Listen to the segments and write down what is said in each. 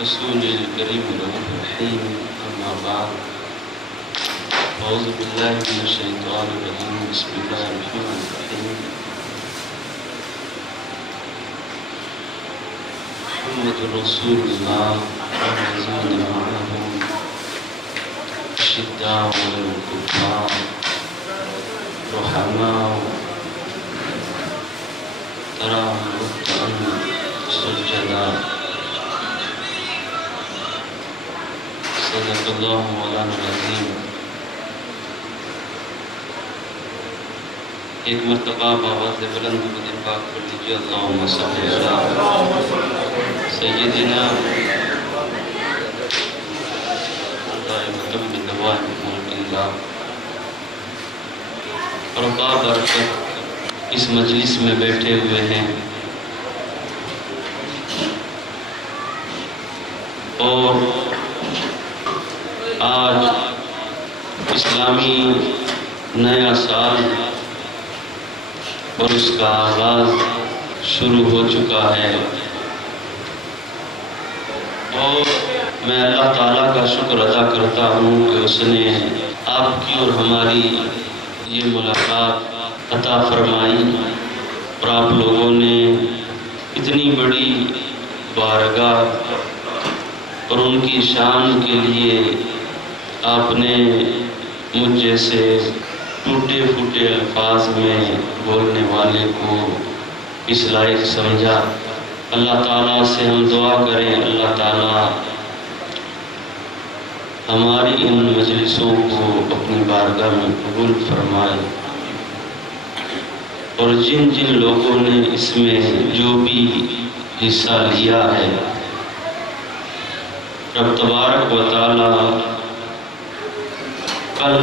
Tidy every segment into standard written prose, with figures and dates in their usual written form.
رسول الكريم الرؤوف الرحيم أما بعد أعوذ بالله من الشيطان الرجيم بسم الله الرحمن الرحيم محمد رسول الله والذين معه أشداء على الكفار رحماء تراهم ركعا سجدا. صدق الله مولانا العظیم. ایک مرتبہ آواز بلند درود پاک پڑھ لیجیے. اللہم صلی علی سیدنا دائمۃ بدوام ملک اللہ. اور بابرکت اس مجلس میں بیٹھے ہوئے ہیں اور آج اسلامی نیا سال اور اس کا آغاز شروع ہو چکا ہے، اور میں اللہ تعالیٰ کا شکر ادا کرتا ہوں کہ اس نے آپ کی اور ہماری یہ ملاقات عطا فرمائی، اور آپ لوگوں نے اتنی بڑی بارگاہ اور ان کی شان کے لیے آپ نے مجھ جیسے ٹوٹے پھوٹے الفاظ میں بولنے والے کو اس لائق سمجھا. اللہ تعالیٰ سے ہم دعا کریں اللہ تعالیٰ ہماری ان مجلسوں کو اپنی بارگاہ میں قبول فرمائے، اور جن جن لوگوں نے اس میں جو بھی حصہ لیا ہے رب تبارک و تعالیٰ کل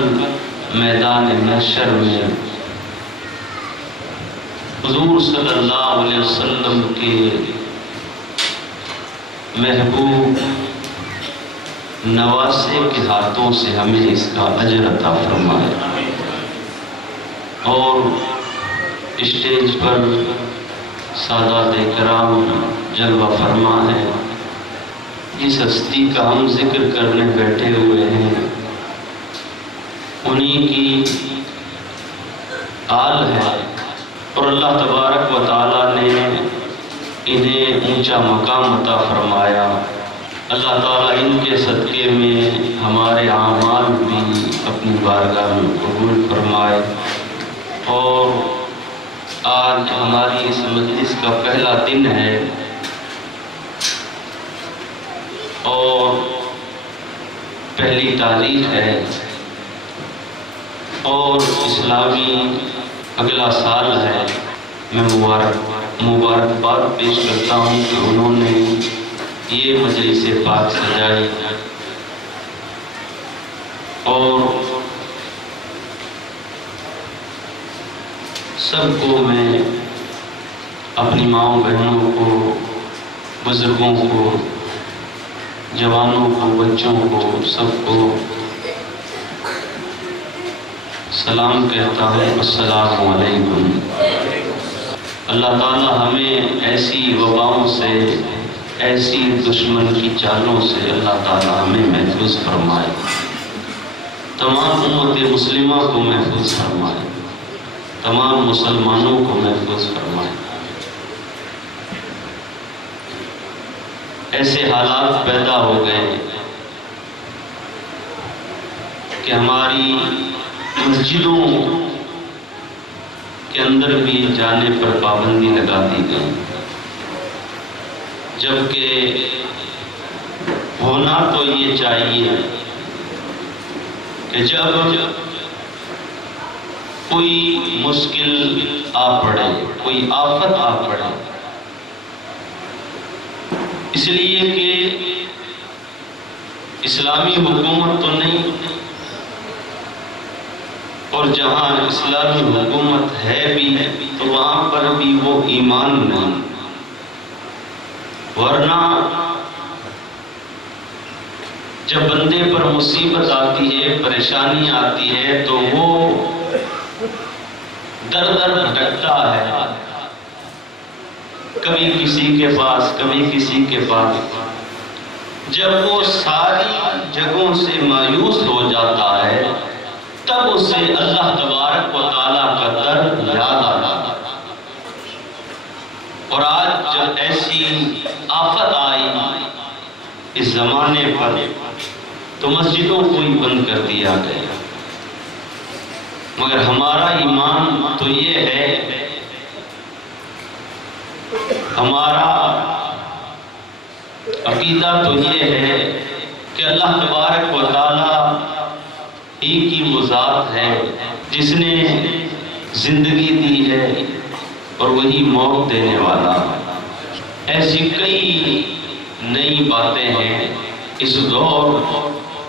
میدان محشر میں حضور صلی اللہ علیہ وسلم کے محبوب نواسے کے ہاتھوں سے ہمیں اس کا اجر عطا فرمائے. اور اسٹیج پر سادات کرام جلوہ فرما ہے، جس ہستی کا ہم ذکر کرنے بیٹھے ہوئے ہیں انہی کی آل ہے، اور اللہ تبارک و تعالیٰ نے انہیں اونچا مقام عطا فرمایا. اللہ تعالیٰ ان کے صدقے میں ہمارے اعمال بھی اپنی بارگاہ میں قبول فرمائے. اور آج ہماری اس مجلس کا پہلا دن ہے، اور پہلی تاریخ ہے، اور اسلامی اگلا سال ہے. میں مبارکباد پیش کرتا ہوں کہ انہوں نے یہ مجلس پاک سجائی، اور سب کو میں اپنی ماؤں بہنوں کو، بزرگوں کو، جوانوں کو، بچوں کو، سب کو سلام کہتا ہوں. السلام علیکم. اللہ تعالیٰ ہمیں ایسی وباؤں سے، ایسی دشمن کی چالوں سے اللہ تعالیٰ ہمیں محفوظ فرمائے، تمام امت مسلمہ کو محفوظ فرمائے، تمام مسلمانوں کو محفوظ فرمائے. ایسے حالات پیدا ہو گئے کہ ہماری مسجدوں کے اندر بھی جانے پر پابندی لگا دی گئی، جبکہ ہونا تو یہ چاہیے کہ جب کوئی مشکل آ پڑے، کوئی آفت آ پڑے، اس لیے کہ اسلامی حکومت تو نہیں، اور جہاں اسلامی حکومت ہے بھی تو وہاں پر بھی وہ ایمان نہیں. ورنہ جب بندے پر مصیبت آتی ہے، پریشانی آتی ہے، تو وہ در در بھٹکتا ہے، کبھی کسی کے پاس، کبھی کسی کے پاس. جب وہ ساری جگہوں سے مایوس ہو جاتا ہے تب اسے اللہ تبارک و تعالیٰ کا در یاد آتا ہے. اور آج جب ایسی آفت آ پیمانے پر تو مسجدوں کو ہی بند کر دیا گیا، مگر ہمارا ایمان تو یہ ہے، ہمارا عقیدہ تو یہ ہے کہ اللہ تبارک و تعالی ایک ہی وہ ذات ہے جس نے زندگی دی ہے اور وہی موت دینے والا ہے۔ ایسی کئی نئی باتیں ہیں اس دور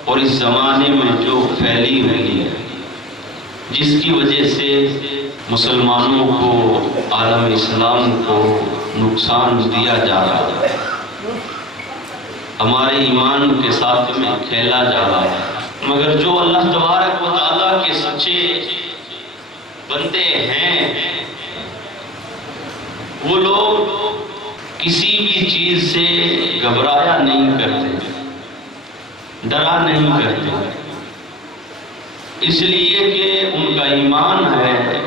اور اس زمانے میں جو پھیلی ہوئی ہے، جس کی وجہ سے مسلمانوں کو، عالم اسلام کو نقصان دیا جا رہا ہے، ہمارے ایمان کے ساتھ میں کھیلا جا رہا ہے۔ مگر جو اللہ تبارک و تعالیٰ کے سچے بندے ہیں، وہ لوگ کسی بھی چیز سے گھبرایا نہیں کرتے، ڈرا نہیں کرتے، اس لیے کہ ان کا ایمان ہے،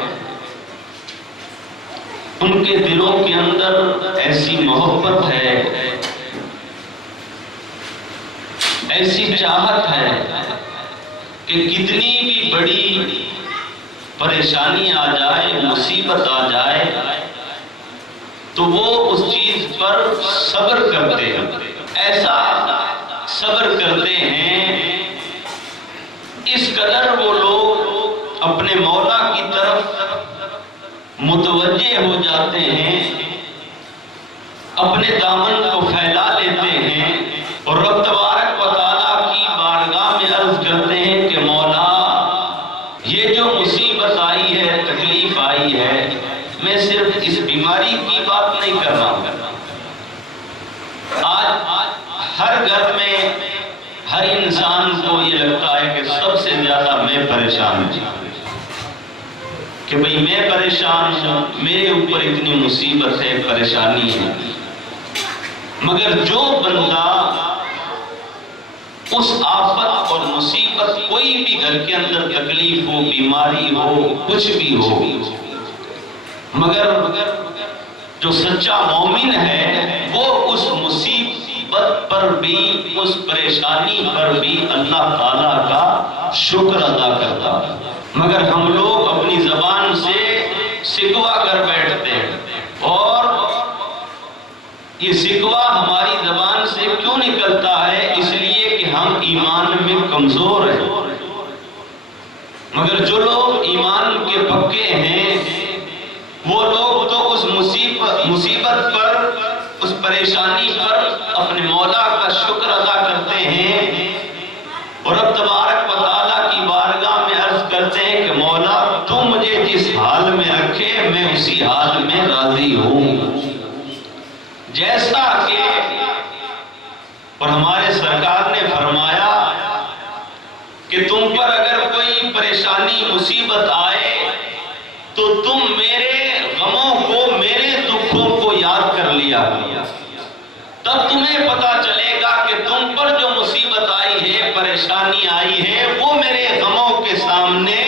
ان کے دلوں کے اندر ایسی محبت ہے، ایسی چاہت ہے کہ کتنی بھی بڑی پریشانی آ جائے، مصیبت آ جائے تو وہ اس چیز پر صبر کرتے ہیں، ایسا صبر کرتے ہیں، اس قدر وہ لوگ اپنے مولا کی طرف متوجہ ہو جاتے ہیں، اپنے دامن کو پھیلا لیتے ہیں اور رب تبارک و تعالیٰ کی بارگاہ میں عرض کرتے ہیں کہ مولا یہ جو مصیبت آئی ہے، تکلیف آئی ہے، میں صرف اس بیماری کی بات نہیں کر رہا ہوں، آج ہر گھر میں ہر انسان کو یہ لگتا ہے کہ سب سے زیادہ میں پریشان ہوں، کہ بھئی میں پریشان ہوں، میرے اوپر اتنی مصیبت ہے، پریشانی ہے۔ مگر جو بندہ اس آفت اور مصیبت، کوئی بھی گھر کے اندر تکلیف ہو، بیماری ہو، کچھ بھی ہو، مگر جو سچا مومن ہے وہ اس مصیبت پر بھی، اس پریشانی پر بھی اللہ تعالیٰ کا شکر ادا کرتا ہے۔ مگر ہم لوگ اپنی زبان سے شکوہ کر بیٹھتے ہیں، اور یہ شکوہ ہماری زبان سے کیوں نکلتا ہے؟ اس لیے کہ ہم ایمان میں کمزور ہیں۔ مگر جو لوگ ایمان کے پکے ہیں وہ لوگ تو اس مصیبت پر، اس پریشانی پر اپنے مولا کا شکر ادا کرتے ہیں اور رب تبارک و تعالیٰ کی بارگاہ میں عرض کرتے ہیں کہ مولا تو مجھے جس حال میں رکھے میں اسی حال میں راضی ہوں۔ جیسا کہ اور ہمارے سرکار نے فرمایا کہ تم پر اگر کوئی پریشانی، مصیبت آئے تو تم میرے غموں کو، میرے دکھوں کو یاد کر لیا، تب تمہیں پتا چلے گا کہ تم پر جو مصیبت آئی ہے، پریشانی آئی ہے، وہ میرے غموں کے سامنے،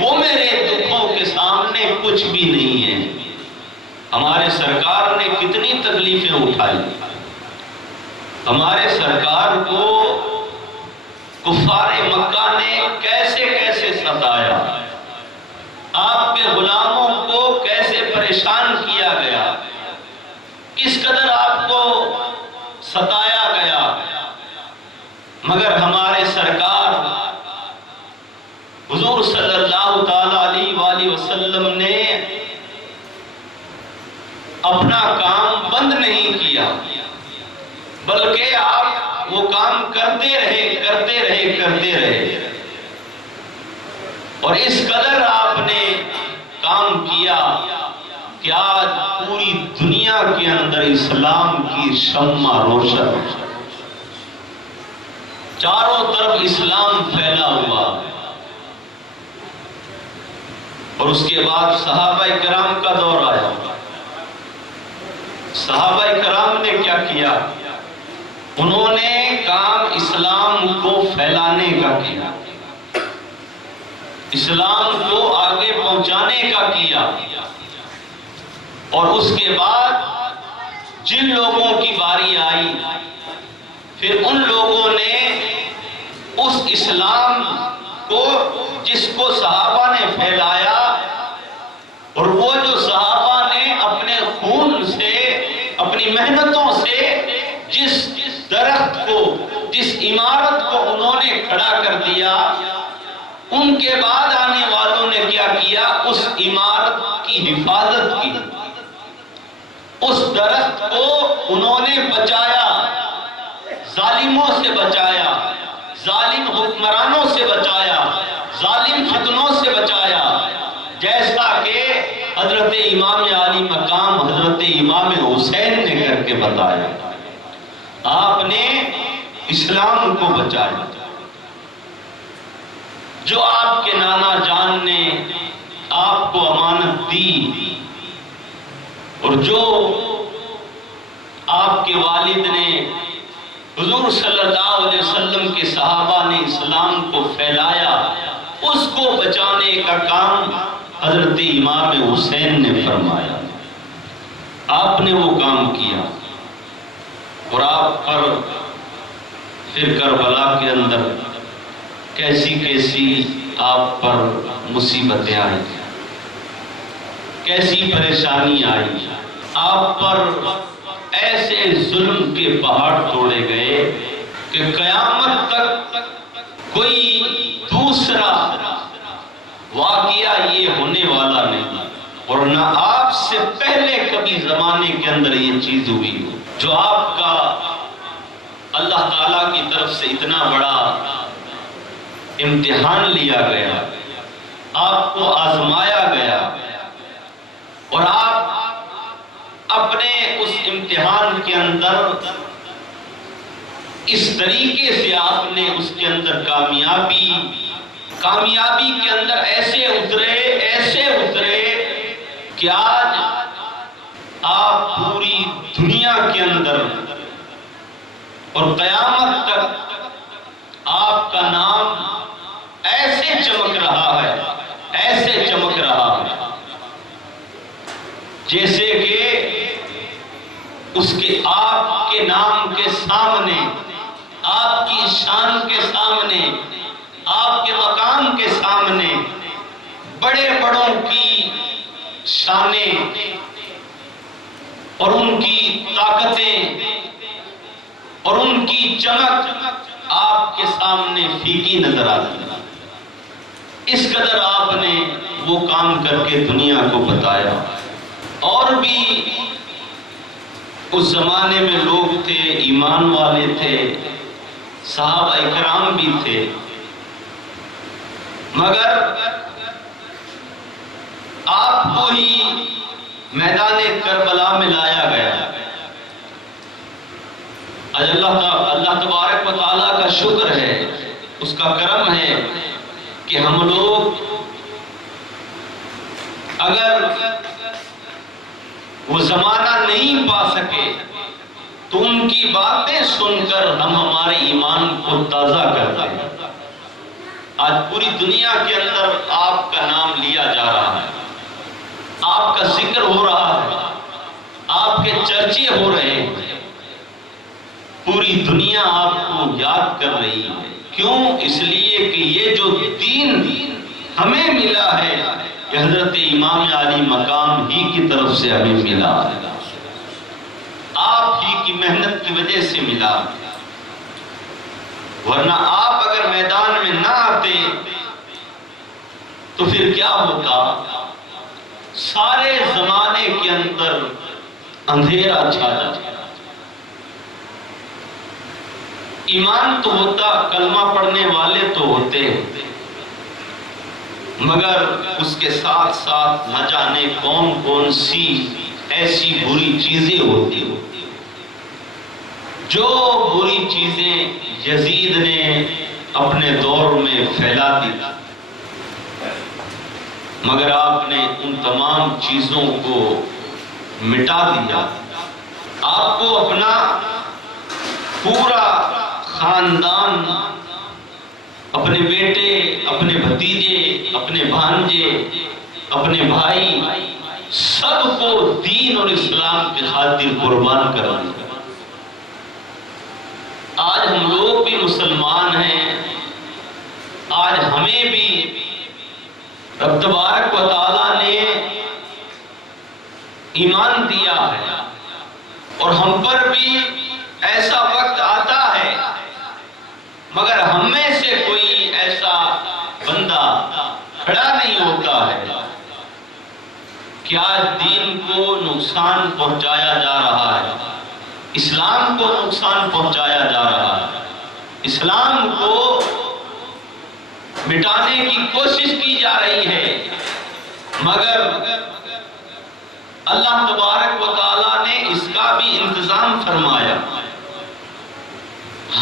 وہ میرے دکھوں کے سامنے کچھ بھی نہیں ہے۔ ہمارے سرکار نے کتنی تکلیفیں اٹھائی، ہمارے سرکار کو کفار مکہ نے کیسے کیسے ستایا، آپ کے غلاموں کو کیسے پریشان کیا گیا، کس قدر آپ کو ستایا گیا، مگر ہمارے سرکار حضور صلی اللہ تعالی علیہ وآلہ وسلم نے اپنا کام بند نہیں کیا، بلکہ آپ وہ کام کرتے رہے اور اس قدر آپ نے کام کیا کہ آج پوری دنیا کے اندر اسلام کی شمع روشن، چاروں طرف اسلام پھیلا ہوا۔ اور اس کے بعد صحابہ کرام کا دور آیا، صحابہ کرام نے کیا کیا؟ انہوں نے کام اسلام کو پھیلانے کا کیا، اسلام کو آگے پہنچانے کا کیا، اور اس کے بعد جن لوگوں کی باری آئی پھر ان لوگوں نے اس اسلام کو جس کو صحابہ نے پھیلایا، اور وہ جو صحابہ نے اپنے خون سے اپنی محنتوں سے جس درخت کو جس عمارت کو انہوں نے کھڑا کر دیا، ان کے بعد آنے والوں نے کیا کیا؟ اس عمارت کی حفاظت کی، اس درخت کو انہوں نے بچایا، ظالموں سے بچایا، ظالم حکمرانوں سے بچایا، ظالم فتنوں سے بچایا، جیسا کہ حضرت امام علی مقام حضرت امام حسین نے کر کے بتایا۔ آپ نے اسلام کو بچایا، جو آپ کے نانا جان نے آپ کو امانت دی، اور جو آپ کے والد نے حضور صلی اللہ علیہ وسلم کے صحابہ نے اسلام کو پھیلایا، اس کو بچانے کا کام حضرت امام حسین نے فرمایا۔ آپ نے وہ کام کیا، اور آپ پر پھر کربلا کے اندر کیسی کیسی آپ پر مصیبتیں آئی، کیسی پریشانی آئی، آپ پر ایسے ظلم کے پہاڑ توڑے گئے کہ قیامت تک کوئی دوسرا واقعہ یہ ہونے والا نہیں، اور نہ آپ سے پہلے کبھی زمانے کے اندر یہ چیز ہوئی ہو، جو آپ کا اللہ تعالیٰ کی طرف سے اتنا بڑا امتحان لیا گیا، آپ کو آزمایا گیا، اور آپ اپنے اس امتحان کے اندر اس طریقے سے آپ نے اس کے اندر کامیابی کے اندر ایسے اترے کہ آج آپ پوری دنیا کے اندر اور قیامت تک آپ کا نام ایسے چمک رہا ہے، ایسے چمک رہا ہے جیسے کہ اس کے آپ کے نام کے سامنے، آپ کی شان کے سامنے، آپ کے مقام کے سامنے بڑے بڑوں کی شانیں اور ان کی طاقتیں اور ان کی چمک آپ کے سامنے پھیکی نظر آتی ہے۔ اس قدر آپ نے وہ کام کر کے دنیا کو بتایا۔ اور بھی اس زمانے میں لوگ تھے، ایمان والے تھے، صحابہ اکرام بھی تھے، مگر آپ کو ہی میدان کربلا میں لایا گیا۔ آج اللہ تبارک و تعالیٰ کا شکر ہے، اس کا کرم ہے کہ ہم لوگ اگر وہ زمانہ نہیں پا سکے تو ان کی باتیں سن کر ہم ہمارے ایمان کو تازہ کرتے ہیں۔ آج پوری دنیا کے اندر آپ کا نام لیا جا رہا ہے، آپ کا ذکر ہو رہا ہے، آپ کے چرچے ہو رہے ہیں، پوری دنیا آپ کو یاد کر رہی ہے۔ کیوں؟ اس لیے کہ یہ جو دین ہمیں ملا ہے یہ حضرت امام علی مقام ہی کی طرف سے ہمیں ملا ہے، آپ ہی کی محنت کی وجہ سے ملا، ورنہ آپ اگر میدان میں نہ آتے تو پھر کیا ہوتا؟ سارے زمانے کے اندر اندھیرا چھا جاتا۔ ایمان تو ہوتا، کلمہ پڑھنے والے تو ہوتے، مگر اس کے ساتھ ساتھ نہ جانے کون سی ایسی بری چیزیں ہوتی، جو بری چیزیں یزید نے اپنے دور میں پھیلا دی، مگر آپ نے ان تمام چیزوں کو مٹا دیا۔ آپ کو اپنا پورا خاندان، اپنے بیٹے، اپنے بھتیجے، اپنے بھانجے، اپنے بھائی، سب کو دین اور اسلام کی خاطر قربان کر دیا۔ آج ہم لوگ بھی مسلمان ہیں، آج ہمیں بھی رب تبارک و تعالیٰ نے ایمان دیا ہے، اور ہم پر بھی ایسا وقت آتا ہے، مگر ہم میں سے کوئی ایسا بندہ کھڑا نہیں ہوتا ہے کہ آج دین کو نقصان پہنچایا جا رہا ہے، اسلام کو نقصان پہنچایا جا رہا ہے، اسلام کو مٹانے کی کوشش کی جا رہی ہے، مگر اللہ تبارک و تعالیٰ نے اس کا بھی انتظام فرمایا۔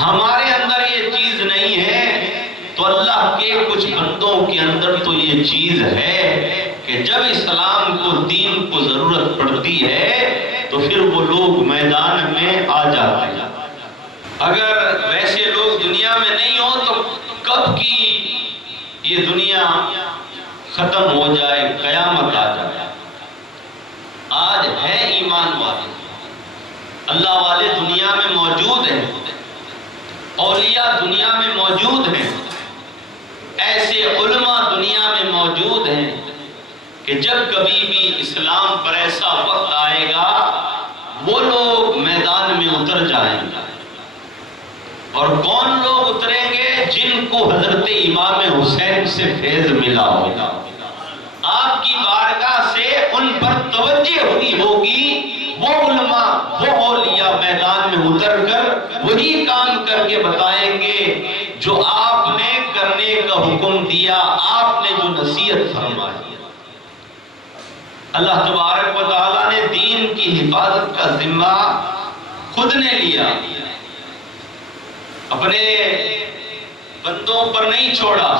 ہمارے اندر یہ چیز نہیں ہے تو اللہ کے کچھ بندوں کے اندر تو یہ چیز ہے کہ جب اسلام کو، دین کو ضرورت پڑتی ہے تو پھر وہ لوگ میدان میں آ جاتے ہیں۔ اگر ویسے لوگ دنیا میں نہیں ہو تو کب کی یہ دنیا ختم ہو جائے، قیامت آ جائے۔ آج ہے ایمان والے، اللہ والے دنیا میں موجود ہیں، اولیاء دنیا میں موجود ہیں، ایسے علماء دنیا میں موجود ہیں کہ جب کبھی بھی اسلام پر ایسا وقت آئے گا وہ لوگ میدان میں اتر جائیں گے۔ اور کون لوگ اتریں گے؟ جن کو حضرت امام حسین سے فیض ملا ہوگا، آپ کی بارگاہ سے ان پر توجہ ہوئی ہوگی، وہ علماء، وہ اولیاء میدان میں اتر کر وہی کام کر کے بتائیں گے جو آپ نے کرنے کا حکم دیا، آپ نے جو نصیحت فرمائی۔ اللہ تبارک و تعالیٰ نے دین کی حفاظت کا ذمہ خود نے لیا، اپنے بندوں پر نہیں چھوڑا،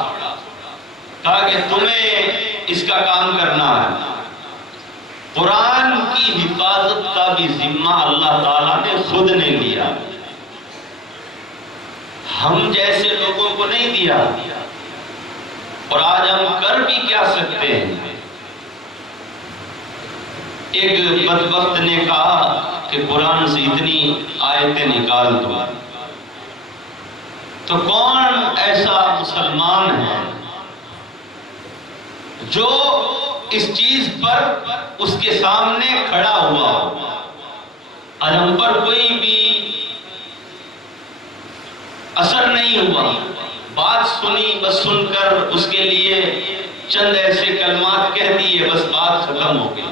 کہا کہ تمہیں اس کا کام کرنا ہے۔ قرآن کی حفاظت کا بھی ذمہ اللہ تعالیٰ نے خود نے لیا، ہم جیسے لوگوں کو نہیں دیا۔ اور آج ہم کر بھی کیا سکتے ہیں؟ ایک بدبخت نے کہا کہ قرآن سے اتنی آیتیں نکال دو، تو کون ایسا مسلمان ہے جو اس چیز پر اس کے سامنے کھڑا ہوا ہو؟ آج ہم پر کوئی بھی اثر نہیں ہوا، بات سنی، بس سن کر اس کے لیے چند ایسے کلمات کہہ دیے، بس بات ختم ہو گئی۔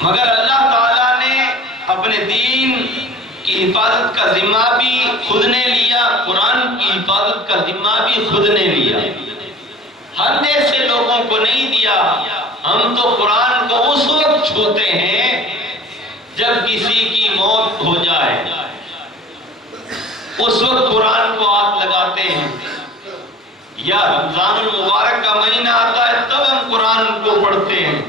مگر اللہ تعالیٰ نے اپنے دین کی حفاظت کا ذمہ بھی خود نے لیا، قرآن کی حفاظت کا ذمہ بھی خود نے لیا، ہم جیسے لوگوں کو نہیں دیا۔ ہم تو قرآن کو اس وقت چھوتے ہیں جب کسی کی موت ہو جائے، اس وقت قرآن کو ہاتھ لگاتے ہیں، یا رمضان المبارک کا مہینہ آتا ہے تب ہم قرآن کو پڑھتے ہیں،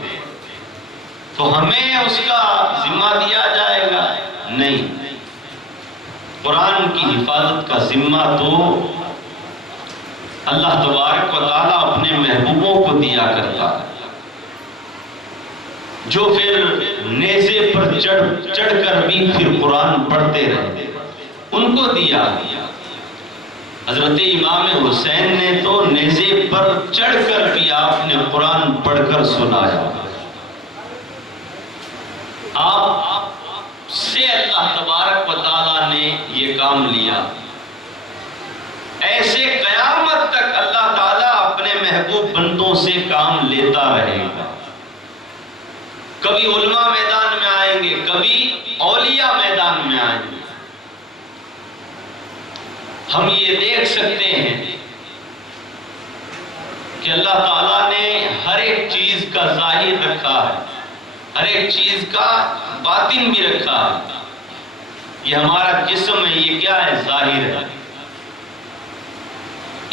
تو ہمیں اس کا ذمہ دیا جائے گا؟ نہیں، قرآن کی حفاظت کا ذمہ تو اللہ تبارک و تعالیٰ اپنے محبوبوں کو دیا کرتا ہے، جو پھر نیزے پر چڑھ کر بھی پھر قرآن پڑھتے رہتے، ان کو دیا۔ حضرت امام حسین نے تو نیزے پر چڑھ کر بھی آپ نے قرآن پڑھ کر سنایا۔ آپ سے اللہ تبارک و تعالیٰ نے یہ کام لیا، ایسے قیامت تک اللہ تعالیٰ اپنے محبوب بندوں سے کام لیتا رہے گا۔ کبھی علماء میدان میں آئیں گے، کبھی اولیاء میدان میں آئیں گے۔ ہم یہ دیکھ سکتے ہیں کہ اللہ تعالیٰ نے ہر ایک چیز کا ظاہر رکھا ہے، ہر ایک چیز کا باطن بھی رکھا ہے۔ یہ ہمارا جسم ہے، یہ کیا ہے؟ ظاہر ہے۔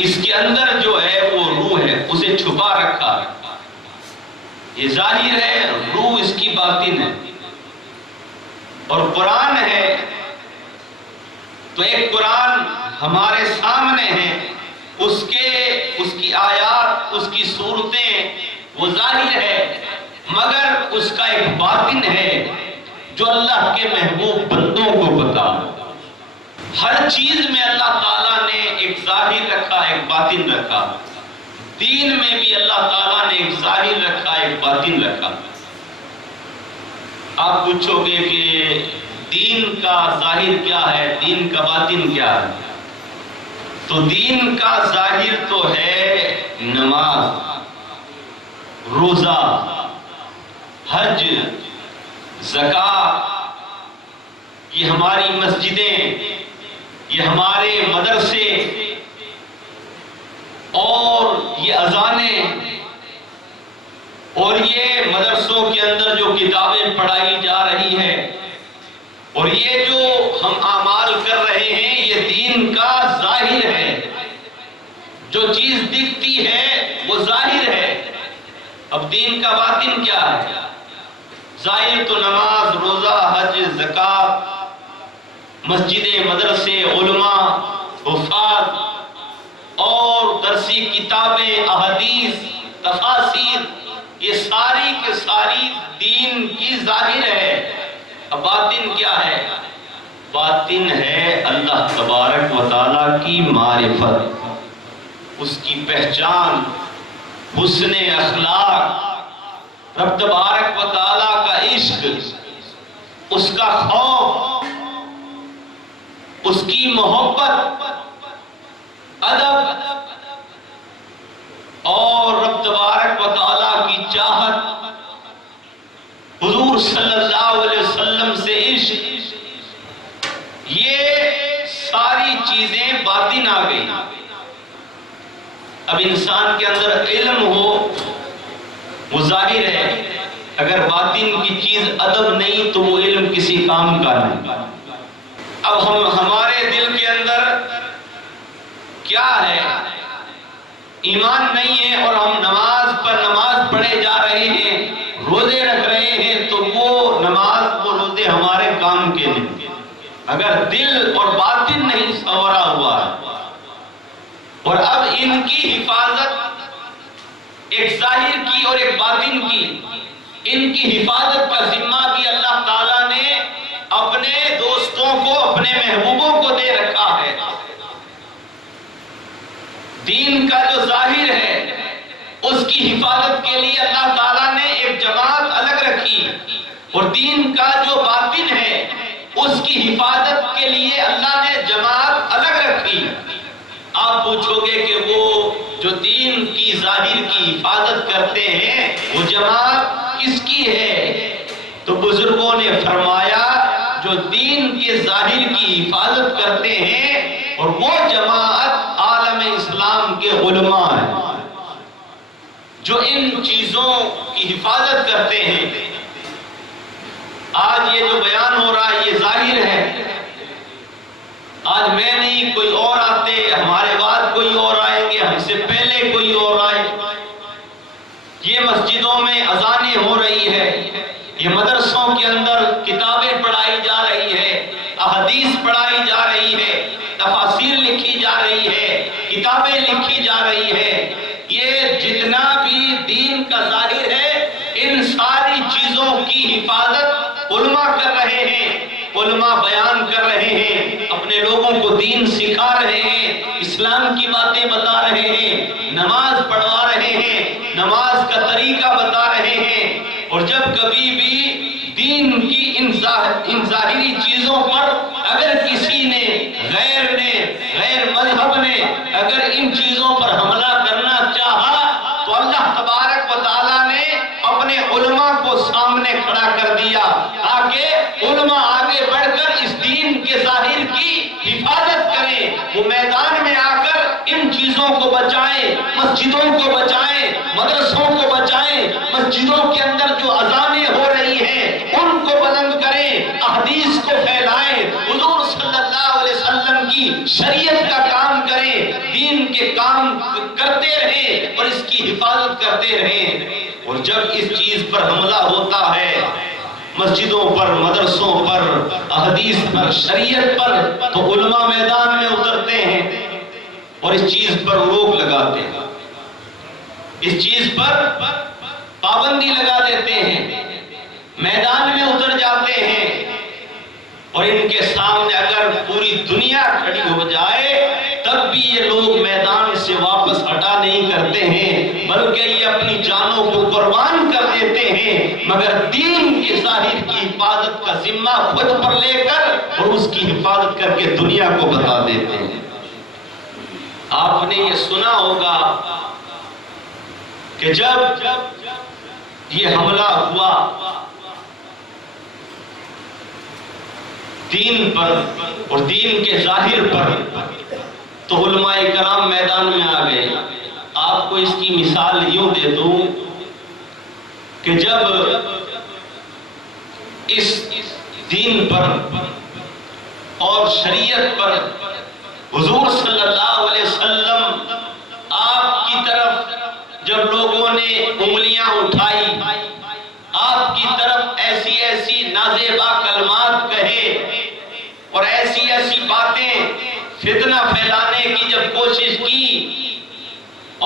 اس کے اندر جو ہے وہ روح ہے، اسے چھپا رکھا ہے۔ یہ ظاہر ہے، روح اس کی باطن ہے۔ اور قرآن ہے تو ایک قرآن ہمارے سامنے ہے، اس کی آیات، اس کی صورتیں وہ ظاہر ہے، مگر اس کا ایک باطن ہے جو اللہ کے محبوب بندوں کو پتا ہے۔ ہر چیز میں اللہ تعالیٰ نے ایک ظاہر رکھا، ایک باطن رکھا. دین میں بھی اللہ تعالیٰ نے ایک ظاہر رکھا، ایک باطن رکھا. آپ پوچھو گے کہ دین کا ظاہر کیا ہے، دین کا باطن کیا ہے؟ تو دین کا ظاہر تو ہے نماز، روزہ، حج، زکوٰۃ. یہ ہماری مسجدیں، یہ ہمارے مدرسے اور یہ اذانیں اور یہ مدرسوں کے اندر جو کتابیں پڑھائی جا رہی ہیں اور یہ جو ہم اعمال کر رہے ہیں، یہ دین کا ظاہر ہے. جو چیز دکھتی ہے وہ ظاہر ہے. اب دین کا باطن کیا ہے؟ ظاہر تو نماز، روزہ، حج، زکوٰۃ، مسجدیں، مدرسے، علماء، حفاظ اور درسی کتابیں، احادیث، تفاسیر، یہ ساری کے ساری دین کی ظاہر ہے. اب باطن کیا ہے؟ باطن ہے اللہ تبارک و تعالیٰ کی معرفت، اس کی پہچان، حسن اخلاق، رب تبارک و تعالیٰ کا عشق، اس کا خوف، اس کی محبت، ادب اور رب تبارک و تعالیٰ کی چاہت، حضور صلی اللہ علیہ وسلم سے عشق. یہ ساری چیزیں باطن آ گئی. اب انسان کے اندر علم ہو وہ ظاہر ہے، اگر باطن کی چیز ادب نہیں تو وہ علم کسی کام کا نہیں. اب ہمارے دل کے اندر کیا ہے؟ ایمان نہیں ہے اور ہم نماز پر نماز پڑھے جا رہے ہیں، روزے رکھ رہے ہیں، تو وہ نماز وہ روزے ہمارے کام کے نہیں اگر دل اور باطن نہیں سنورا ہوا ہے. اور اب ان کی حفاظت ایک ظاہر کی اور ایک باطن کی، ان کی حفاظت کا ذمہ بھی اللہ تعالیٰ نے اپنے دوستوں کو، اپنے محبوبوں کو دے رکھا ہے. دین کا جو ظاہر ہے اس کی حفاظت کے لیے اللہ تعالیٰ نے ایک جماعت الگ رکھی، اور دین کا جو باطن ہے اس کی حفاظت کے لیے اللہ نے جماعت الگ رکھی. آپ پوچھو گے کہ وہ جو دین کی ظاہر کی حفاظت کرتے ہیں وہ جماعت کس کی ہے؟ تو بزرگوں نے فرمایا جو دین کے ظاہر کی حفاظت کرتے ہیں اور وہ جماعت عالم اسلام کے علماء ہیں جو ان چیزوں کی حفاظت کرتے ہیں. آج یہ جو بیان ہو رہا ہے یہ ظاہر ہے. آج میں نہیں، کوئی اور آتے، ہمارے بعد کوئی اور آئیں گے، ہم سے پہلے کوئی اور آئے. یہ مسجدوں میں اذانیں ہو رہی ہے، یہ مدرسوں کے اندر کتابیں پڑھائی جا رہی ہے، احادیث پڑھائی جا رہی ہے، تفاسیر لکھی جا رہی ہے، کتابیں لکھی جا رہی ہے. یہ جتنا بھی دین کا ظاہر ہے ان ساری چیزوں کی حفاظت علماء کر رہے ہیں. علماء بیان کر رہے ہیں، اپنے لوگوں کو دین سکھا رہے ہیں، اسلام کی باتیں بتا رہے ہیں، نماز پڑھوا رہے ہیں، نماز کا طریقہ بتا رہے ہیں. اور جب کبھی بھی دین کی ان ظاہری چیزوں پر اگر کسی نے غیر مذہب نے اگر ان چیزوں پر حملہ کرنا چاہا تو اللہ تبارک و تعالیٰ نے اپنے علماء کو سامنے کھڑا کر دیا تاکہ علماء آگے بڑھ کر اس دین کے ظاہر کی حفاظت کریں. وہ میدان میں آ کر ان چیزوں کو بچائیں، مسجدوں کو بچائیں، مدرسوں کو بچائیں، مسجدوں کے اندر جو اذانیں ہو رہی ہیں ان کو بلند کریں، احادیث کو پھیلائیں، حضور صلی اللہ علیہ وسلم کی شریعت کا کام کریں، دین کے کام کرتے رہیں اور اس کی حفاظت کرتے رہیں. اور جب اس چیز پر حملہ ہوتا ہے، مسجدوں پر، مدرسوں پر، احادیث پر، شریعت پر، تو علماء میدان میں اترتے ہیں اور اس چیز پر روک لگاتے ہیں، اس چیز پر پابندی لگا دیتے ہیں، میدان میں اتر جاتے ہیں. اور ان کے سامنے اگر پوری دنیا کھڑی ہو جائے تب بھی یہ لوگ میدان سے واپس ہٹا نہیں کرتے ہیں، بلکہ یہ اپنی جانوں کو قربان کر دیتے ہیں، مگر دین کے ظاہر کی حفاظت کا ذمہ خود پر لے کر اور اس کی حفاظت کر کے دنیا کو بتا دیتے ہیں۔ آپ نے یہ سنا ہوگا کہ جب یہ حملہ ہوا دین پر اور دین کے ظاہر پر، تو علماء کرام میدان میں آ گئے۔ آپ کو اس کی مثال یوں دے دوں کہ جب اس دین پر اور شریعت پر حضور صلی اللہ علیہ وسلم آپ کی طرف جب لوگوں نے انگلیاں اٹھائی، آپ کی طرف ایسی ایسی نازیبا کلمات کہے اور ایسی ایسی باتیں فتنہ پھیلانے کی جب کوشش کی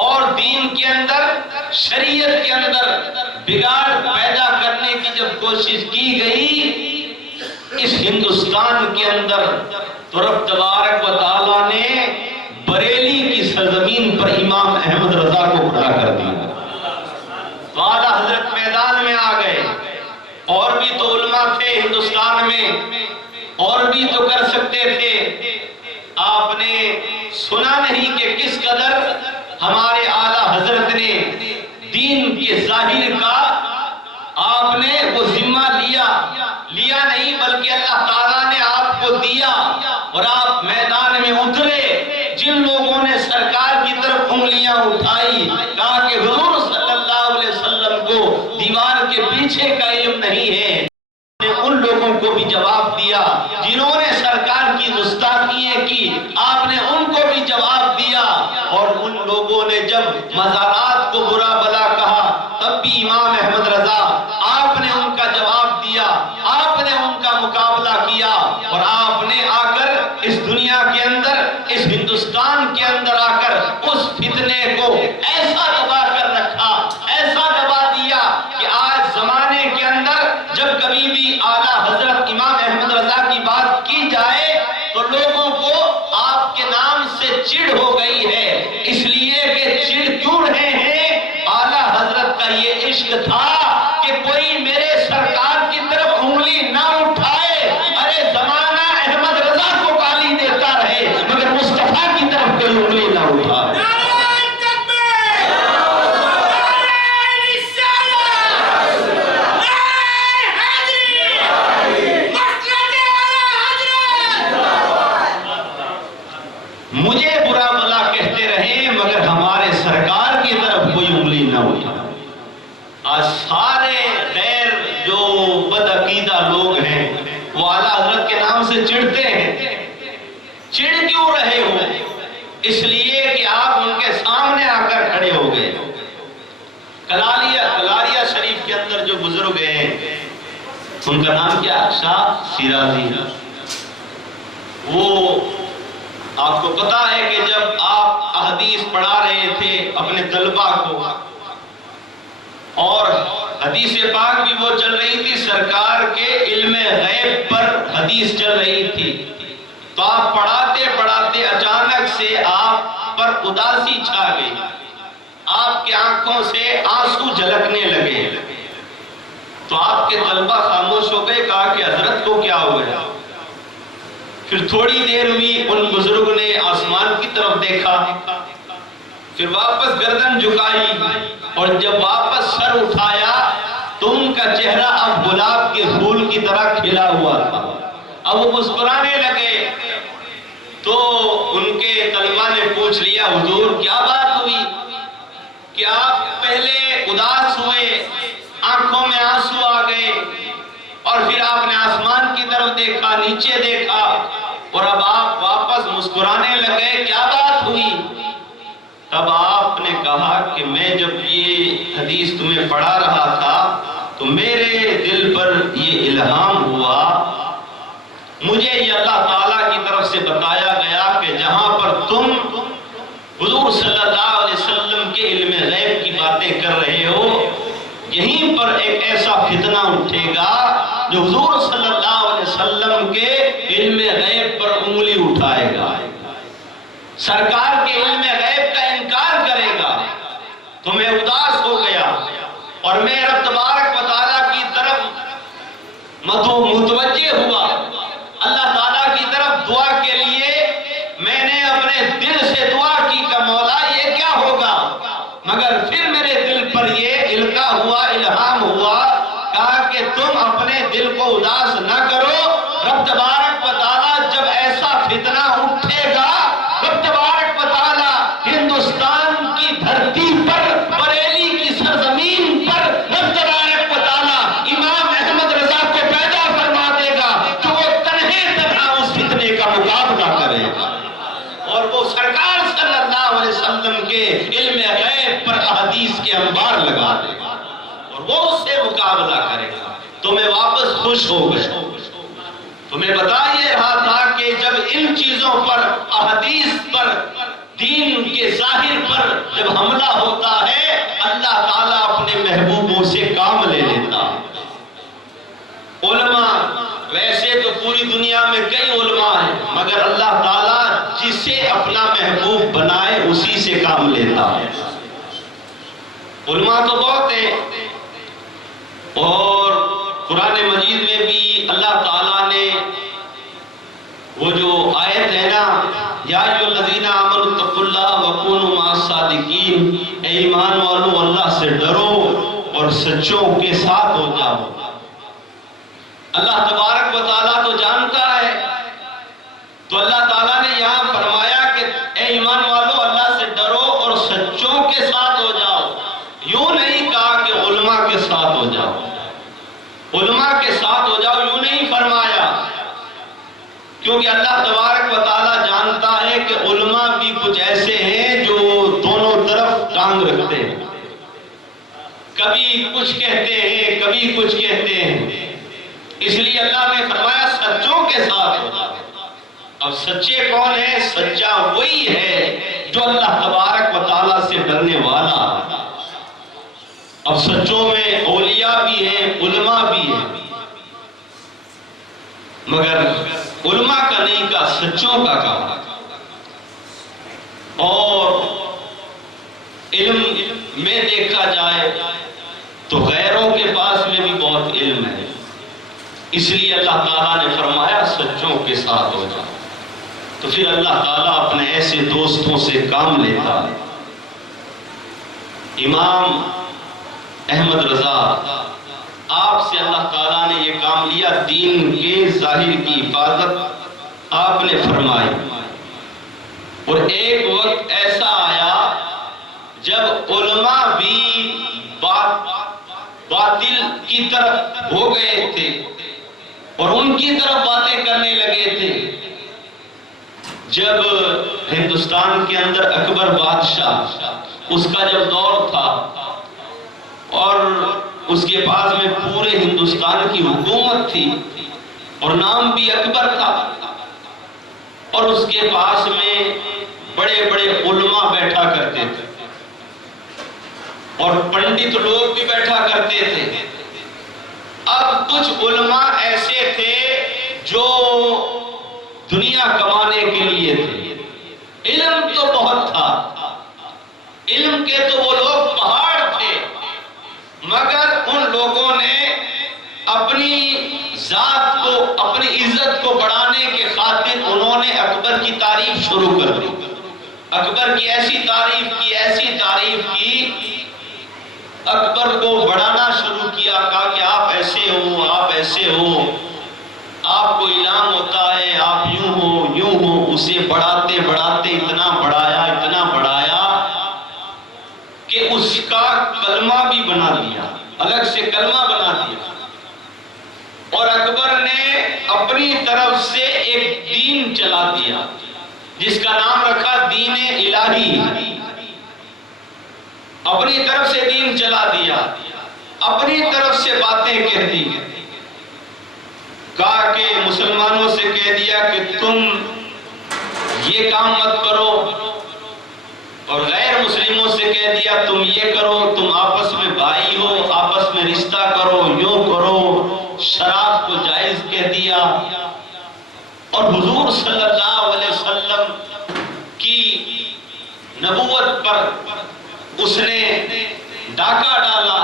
اور دین کے اندر شریعت کے اندر بگاڑ پیدا کرنے کی جب کوشش کی گئی اس ہندوستان کے اندر، تو رب تبارک و تعالیٰ نے بریلی کی سرزمین پر امام احمد رضا کو کھڑا کر دیا۔ تو اعلیٰ حضرت میدان میں آ گئے، اور بھی تو علماء تھے ہندوستان میں، اور بھی تو کر سکتے تھے۔ آپ نے سنا نہیں کہ کس قدر ہمارے اعلیٰ حضرت نے دین کے ظاہر کا آپ نے وہ ذمہ لیا نہیں، بلکہ اللہ تعالیٰ نے آپ کو دیا اور آپ میدان میں اترے۔ جن لوگوں نے سرکار کی طرف انگلیاں اٹھائی، کہا کہ حضور صلی اللہ علیہ وسلم کو دیوار کے پیچھے کا علم نہیں ہے، ان لوگوں کو بھی جواب دیا۔ جنہوں نے سرکار کی گستاخیاں کی، آپ نے ان کو بھی جواب دیا، اور ان لوگوں نے جب مزارات کو برا بلا کہا تب بھی امام احمد رضا آپ نے ان کا جواب دیا، آپ نے ان کا مقابلہ کیا، اور آپ نے آ کر اس دنیا کے اندر، اس ہندوستان کے اندر آ کر اس فتنے کو ایسا دبا کر رکھا، ایسا دبا دیا کہ آج زمانے کے اندر جب کبھی بھی اعلیٰ حضرت امام احمد رضا کی بات کی جائے تو لوگوں کو آپ کے نام سے چڑ ہو گئی ہے۔ اس لیے کہ چڑ کیوں رہے ہیں؟ اعلیٰ حضرت کا یہ عشق تھا کہ کوئی میرے سرکار کی طرف انگلی نہ اٹھائے، ارے زمانہ احمد رضا کو گالی دیتا رہے مگر مصطفیٰ کی طرف کوئی انگلی نہ اٹھائے۔ مجھے برا بلا کہتے رہے مگر ہمارے سرکار کی طرف کوئی انگلی نہ اٹھا۔ آج سارے غیر جو بدعقیدہ لوگ ہیں وہ اعلیٰ حضرت کے نام سے چڑھتے ہیں۔ چڑھ کیوں رہے ہو؟ اس لیے کہ آپ ان کے سامنے آ کر کھڑے ہو گئے۔ کلاریہ شریف کے اندر جو بزرگ ہیں ان کا نام کیا؟ شاہ شیرازی۔ وہ آپ کو پتا ہے کہ جب آپ احادیث پڑھا رہے تھے اپنے طلبہ کو، اور حدیث پاک بھی وہ چل رہی تھی، سرکار کے علم غیب پر حدیث چل رہی تھی، تو آپ پڑھاتے پڑھاتے اچانک سے آپ پر اداسی چھا گئی، آپ کے آنکھوں سے آنسو جھلکنے لگے، تو آپ کے طلبہ خاموش ہو گئے، کہا کہ حضرت کو کیا ہو گیا؟ پھر تھوڑی دیر ہوئی، ان بزرگ نے آسمان کی طرف دیکھا، پھر واپس گردن جھکائی، اور جب واپس سر اٹھایا تو ان کا چہرہ اب گلاب کے پھول کی طرح کھلا ہوا تھا۔ اب وہ مسکرانے لگے تو ان کے طلبہ نے پوچھ لیا، حضور کیا بات ہوئی کہ آپ پہلے اداس ہوئے، آنکھوں میں آنسو آ گئے، اور پھر آپ نے آسمان کی طرف دیکھا، نیچے دیکھا، اور اب آپ واپس مسکرانے لگے، کیا بات ہوئی؟ تب آپ نے کہا کہ میں جب یہ حدیث تمہیں پڑھا رہا تھا تو میرے دل پر یہ الہام ہوا، مجھے یہ اللہ تعالیٰ کی طرف سے بتایا گیا کہ جہاں پر تم حضور صلی اللہ علیہ وسلم کے علم غیب کی باتیں کر رہے ہو، یہیں پر ایک ایسا فتنہ اٹھے گا جو حضور صلی اللہ علیہ وسلم کے علم غیب پر انگلی اٹھائے گا، سرکار کے علم غیب کا انکار کرے گا، تو میں اداس ہو گیا اور میں رب تبارک و تعالیٰ کی طرف متوجہ ہوا، اللہ تعالیٰ کی طرف دعا کے لیے میں نے اپنے دل سے دعا کی کہ مولا یہ کیا ہوگا، مگر پھر میرے دل پر یہ القا ہوا، الہام ہوا، کہا کہ تم اپنے دل کو اداس نہ کرو، رب تبارک و تعالیٰ جب ایسا فتنہ اٹھے گا، رب تبارک و تعالیٰ ہندوستان کی دھرتی پر، بریلی کی سرزمین پر، رب تبارک و تعالیٰ امام احمد رضا کو پیدا فرما دے گا کہ وہ تنہا اس فتنے کا مقابلہ کرے گا، اور وہ سرکار صلی اللہ علیہ وسلم کے علم غیب پر احادیث کے انبار لگا دے گا اور وہ اس سے مقابلہ کرے گا۔ تو میں واپس خوش ہو گیا۔ تو میں بتا یہ رہا تھا کہ جب ان چیزوں پر، احادیث پر، دین کے ظاہر پر جب حملہ ہوتا ہے، اللہ تعالیٰ اپنے محبوبوں سے کام لے لیتا۔ علماء، ویسے تو پوری دنیا میں کئی علماء ہیں، مگر اللہ تعالیٰ جسے اپنا محبوب بنائے اسی سے کام لیتا ہے۔ علماء تو بہت ہیں، اور قرآن مجید میں بھی اللہ تعالیٰ نے وہ جو آیت ہے نا، یا ایھا الذین آمنوا اتقوا اللہ وکونوا مع الصادقین، اے ایمان والو اللہ سے ڈرو اور سچوں کے ساتھ ہو جاؤ۔ اللہ تبارک و تعالیٰ تو جانتا ہے، تو اللہ تعالیٰ نے یہاں فرمایا کہ اے ایمان والو اللہ سے ڈرو اور سچوں کے ساتھ ہو جاؤ، یوں نہیں کہا کہ علماء کے ساتھ ہو جاؤ، علماء کے ساتھ ہو جاؤ یوں نہیں فرمایا، کیونکہ اللہ تبارک و تعالیٰ جانتا ہے کہ علماء بھی کچھ ایسے ہیں جو دونوں طرف ٹانگ رکھتے ہیں، کبھی کچھ کہتے ہیں کبھی کچھ کہتے ہیں، اس لیے اللہ نے فرمایا سچوں کے ساتھ ہو جاؤ۔ اب سچے کون ہیں؟ سچا وہی ہے جو اللہ تبارک و تعالیٰ سے ڈرنے والا ہے۔ اب سچوں میں اولیاء بھی ہیں، علماء بھی ہیں، مگر علماء کا نہیں کہا، سچوں کا کہا۔ اور علم میں دیکھا جائے تو غیروں کے پاس میں بھی بہت علم ہے، اس لیے اللہ تعالیٰ نے فرمایا سچوں کے ساتھ ہو جاؤ۔ تو پھر اللہ تعالیٰ اپنے ایسے دوستوں سے کام لیتا ہے۔ امام احمد رضا، آپ سے اللہ تعالیٰ نے یہ کام لیا، دین کے ظاہر کی حفاظت آپ نے فرمائی۔ اور ایک وقت ایسا آیا جب علماء بھی باطل کی طرف ہو گئے تھے اور ان کی طرف باتیں کرنے لگے تھے۔ جب ہندوستان کے اندر اکبر بادشاہ، اس کا جب دور تھا اور اس کے پاس میں پورے ہندوستان کی حکومت تھی اور نام بھی اکبر تھا، اور اس کے پاس میں بڑے بڑے علماء بیٹھا کرتے تھے اور پنڈت لوگ بھی بیٹھا کرتے تھے۔ اب کچھ علماء ایسے تھے جو دنیا کمانے کے لیے تھے، علم تو بہت تھا، علم کے تو وہ لوگ پہاڑ تھے، مگر ان لوگوں نے اپنی ذات کو، اپنی عزت کو بڑھانے کے خاطر انہوں نے اکبر کی تعریف شروع کر دی، اکبر کی ایسی تعریف کی، اکبر کو بڑھانا شروع کیا، کہا کہ آپ ایسے ہو، آپ ایسے ہو، آپ کو اعلان ہوتا ہے آپ یوں ہو، اسے بڑھاتے بڑھاتے اتنا بڑھایا کہ اس کا کلمہ بھی بنا دیا، الگ سے کلمہ بنا دیا، اور اکبر نے اپنی طرف سے ایک دین چلا دیا جس کا نام رکھا دین الہی۔ اپنی طرف سے دین چلا دیا، اپنی طرف سے باتیں کہہ دی، کہا کہ مسلمانوں سے کہہ دیا کہ تم یہ کام مت کرو، اور غیر مسلموں سے کہہ دیا تم یہ کرو، تم آپس میں بھائی ہو، آپس میں رشتہ کرو، یوں کرو، شراب جائز کہہ دیا، اور حضور صلی اللہ علیہ وسلم کی نبوت پر اس نے ڈاکہ ڈالا،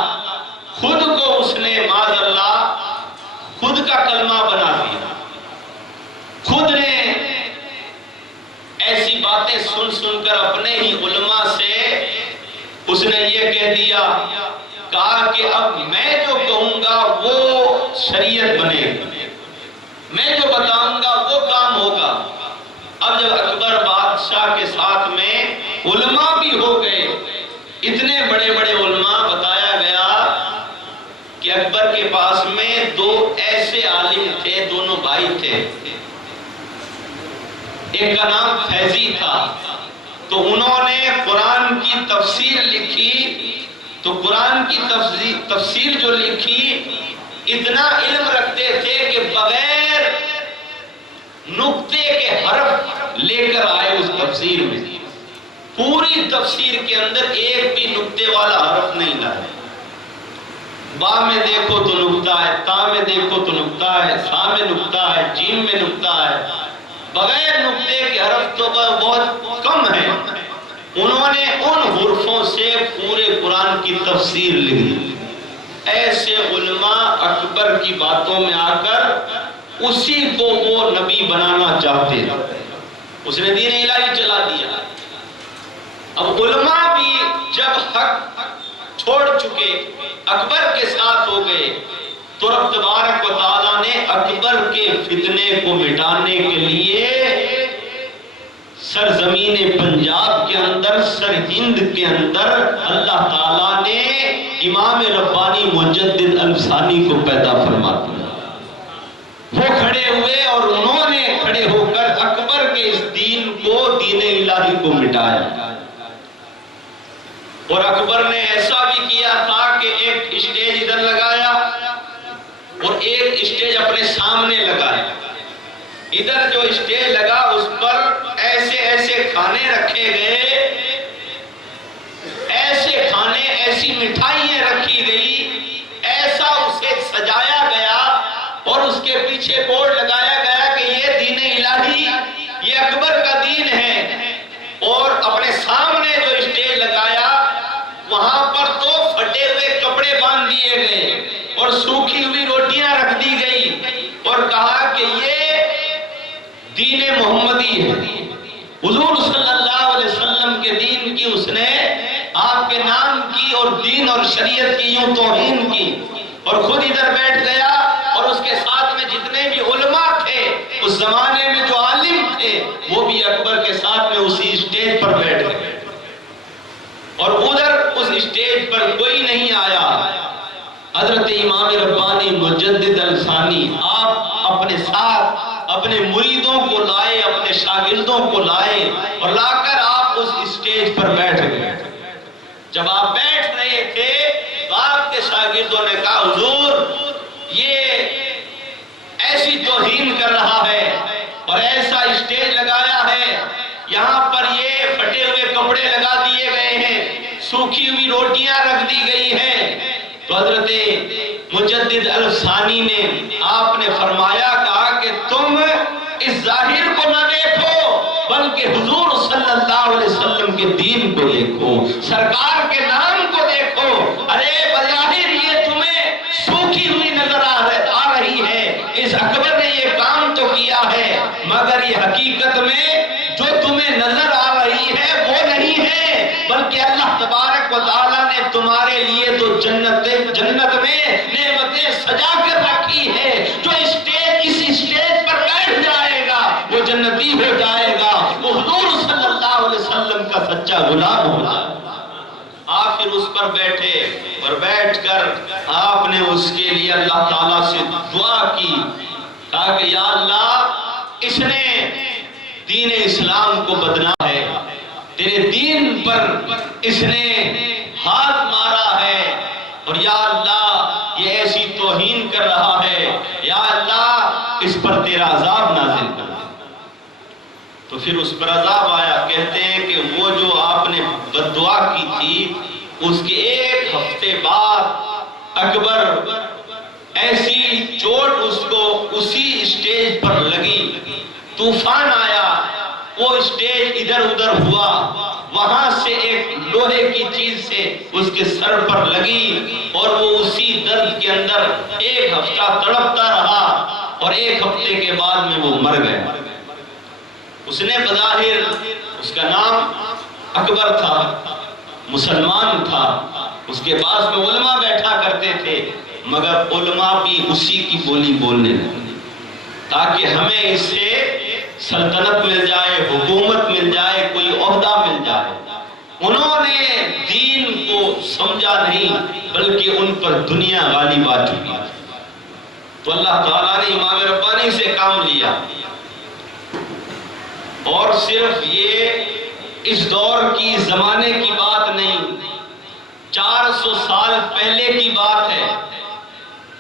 خود کو اس نے معاذ اللہ خود کا کلمہ بنا دیا، خود نے ایسی باتیں سن سن کر اپنے ہی علماء سے اس نے یہ کہہ دیا، کہا کہ اب میں جو کہوں گا وہ شریعت بنے گی، میں جو بتاؤں گا وہ کام ہوگا۔ اب جب اکبر بادشاہ کے ساتھ میں علماء بھی ہو گئے، اتنے بڑے بڑے علماء، بتایا گیا کہ اکبر کے پاس میں دو ایسے عالم تھے، دونوں بھائی تھے، ایک کا نام فیضی تھا، تو انہوں نے قرآن کی تفسیر لکھی، تو قرآن کی تفسیر جو لکھی، اتنا علم رکھتے تھے کہ بغیر نقطے کے حرف لے کر آئے اس تفسیر میں، پوری تفسیر کے اندر ایک بھی نقطے والا حرف نہیں لائے۔ با میں دیکھو تو نقطہ ہے، تا میں دیکھو تو نقطہ ہے، سا میں نقطہ ہے، جیم میں نقطہ ہے، بغیر نقطے کے حرف تو بہت کم ہے۔ انہوں نے ان حرفوں سے پورے قرآن کی تفسیر لکھ دی۔ ایسے علماء اکبر کی باتوں میں آ کر اسی کو وہ نبی بنانا چاہتے تھے، اس نے دین الہی چلا دیا۔ اب علماء بھی جب حق چھوڑ چکے، اکبر کے ساتھ ہو گئے، تو رب تبارک و تعالیٰ نے اکبر کے فتنے کو مٹانے کے لیے سرزمین پنجاب کے اندر، سر ہند کے اندر اللہ تعالیٰ نے امام ربانی مجدد الثانی کو پیدا فرما دیا۔ وہ کھڑے ہوئے اور انہوں نے کھڑے ہو کر اکبر کے اس دین کو، دین الہی کو مٹایا۔ اور اکبر نے ایسا بھی کیا تھا کہ ایک اسٹیج ادھر لگایا اور ایک اسٹیج اپنے سامنے لگایا۔ ادھر جو اسٹیج لگا اس پر ایسے ایسے کھانے رکھے گئے، ایسے کھانے، ایسی مٹھائیاں رکھی گئی، ایسا اسے سجایا گیا، اور اس کے پیچھے بورڈ لگایا گیا کہ یہ دین الہی، یہ اکبر کا دین ہے۔ اور اپنے سامنے جو اسٹیج لگایا وہاں پر تو پھٹے ہوئے کپڑے باندھ دیے گئے اور سوکھی ہوئی روٹیاں رکھ دی گئی، اور کہا کہ یہ دین محمدی ہے۔ حضور صلی اللہ علیہ وسلم کے دین کی اس نے، آپ کے نام کی اور دین اور شریعت کی یوں توہین کی، اور خود ادھر بیٹھ گیا، اور اس کے ساتھ میں جتنے بھی علماء تھے اس زمانے میں جو عالم تھے وہ بھی اکبر کے ساتھ میں اسی اسٹیج پر بیٹھ گئے، اور ادھر اس اسٹیج پر کوئی نہیں آیا۔ حضرت امام ربانی مجدد الثانی آپ اپنے ساتھ اپنے مریدوں کو لائے، اپنے شاگردوں کو لائے، اور لا کر آپ اس اسٹیج پر بیٹھ گئے۔ جب آپ بیٹھ رہے تھے تو آپ کے شاگردوں نے کہا، حضور یہ ایسی توہین کر رہا ہے اور ایسا اسٹیج لگایا ہے، یہاں پر یہ پھٹے ہوئے کپڑے لگا دیے گئے ہیں، سوکھی ہوئی روٹیاں رکھ دی گئی ہیں۔ تو حضرت مجدد الثانی نے، آپ نے فرمایا، کہا کہ تم اس ظاہر کو نہ دیکھو بلکہ حضور صلی اللہ علیہ وسلم کے دین کو دیکھو، سرکار کے نام کو دیکھو۔ ارے بظاہر یہ تمہیں سوکھی ہوئی نظر آ رہی ہے، اس اکبر نے یہ کام تو کیا ہے، مگر یہ حقیقت میں جو تمہیں نظر آ رہی ہے وہ نہیں ہے، بلکہ اللہ تبارک و تعالیٰ نے تمہارے لیے تو جنت میں نعمتیں سجا کر رکھی ہے۔ جو اس اسٹیج پر بیٹھ جائے گا وہ جنتی ہو جائے گا، وہ حضور صلی اللہ علیہ وسلم کا سچا غلام ہوگا۔ آپ پھر اس پر بیٹھے، اور بیٹھ کر آپ نے اس کے لیے اللہ تعالیٰ سے دعا کی، کہا کہ یا اللہ، اس نے دین اسلام کو بدنام ہے، تیرے دین پر اس نے ہاتھ مارا ہے، اور یا اللہ یہ ایسی توہین کر رہا ہے، یا اللہ اس پر تیرا عذاب نازل کر۔ تو پھر اس پر عذاب آیا۔ کہتے ہیں کہ وہ جو آپ نے بد دعا کی تھی، اس کے ایک ہفتے بعد اکبر ایسی چوٹ اس کو اسی اسٹیج پر لگی، طوفان آیا، وہ اسٹیج ادھر ادھر ہوا، وہاں سے ایک لوہے کی چیز سے اس کے سر پر لگی، اور وہ اسی درد کے اندر 1 ہفتہ تڑپتا رہا، اور 1 ہفتے کے بعد میں وہ مر گیا۔ اس نے بظاہر، اس کا نام اکبر تھا، مسلمان تھا، اس کے پاس میں علماء بیٹھا کرتے تھے، مگر علماء بھی اسی کی بولی بولنے لگے تاکہ ہمیں اس سے سلطنت مل جائے، حکومت مل جائے، کوئی عہدہ مل جائے۔ انہوں نے دین کو سمجھا نہیں، بلکہ ان پر دنیا غالب آ چکی۔ تو اللہ تعالیٰ نے امام ربانی سے کام لیا، اور صرف یہ اس دور کی، زمانے کی بات نہیں، 400 سال پہلے کی بات ہے،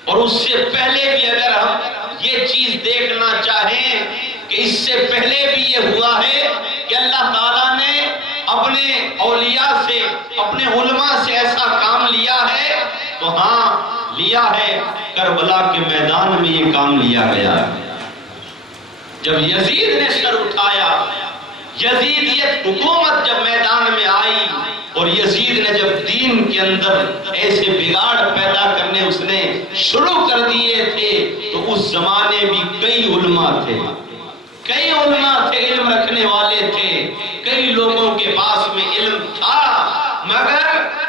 اور اس سے پہلے بھی اگر ہم یہ چیز دیکھنا چاہیں کہ اس سے پہلے بھی یہ ہوا ہے کہ اللہ تعالیٰ نے اپنے اولیاء سے، اپنے علماء سے ایسا کام لیا ہے، تو ہاں لیا ہے، کربلا کے میدان میں یہ کام لیا گیا۔ جب یزید نے سر اٹھایا، یزیدیت حکومت جب میدان میں آئی، اور یزید نے جب دین کے اندر ایسے بگاڑ پیدا کرنے اس نے شروع کر دیے تھے، تو اس زمانے بھی کئی علماء تھے، کئی علماء تھے، علم رکھنے والے تھے، کئی لوگوں کے پاس میں علم تھا، مگر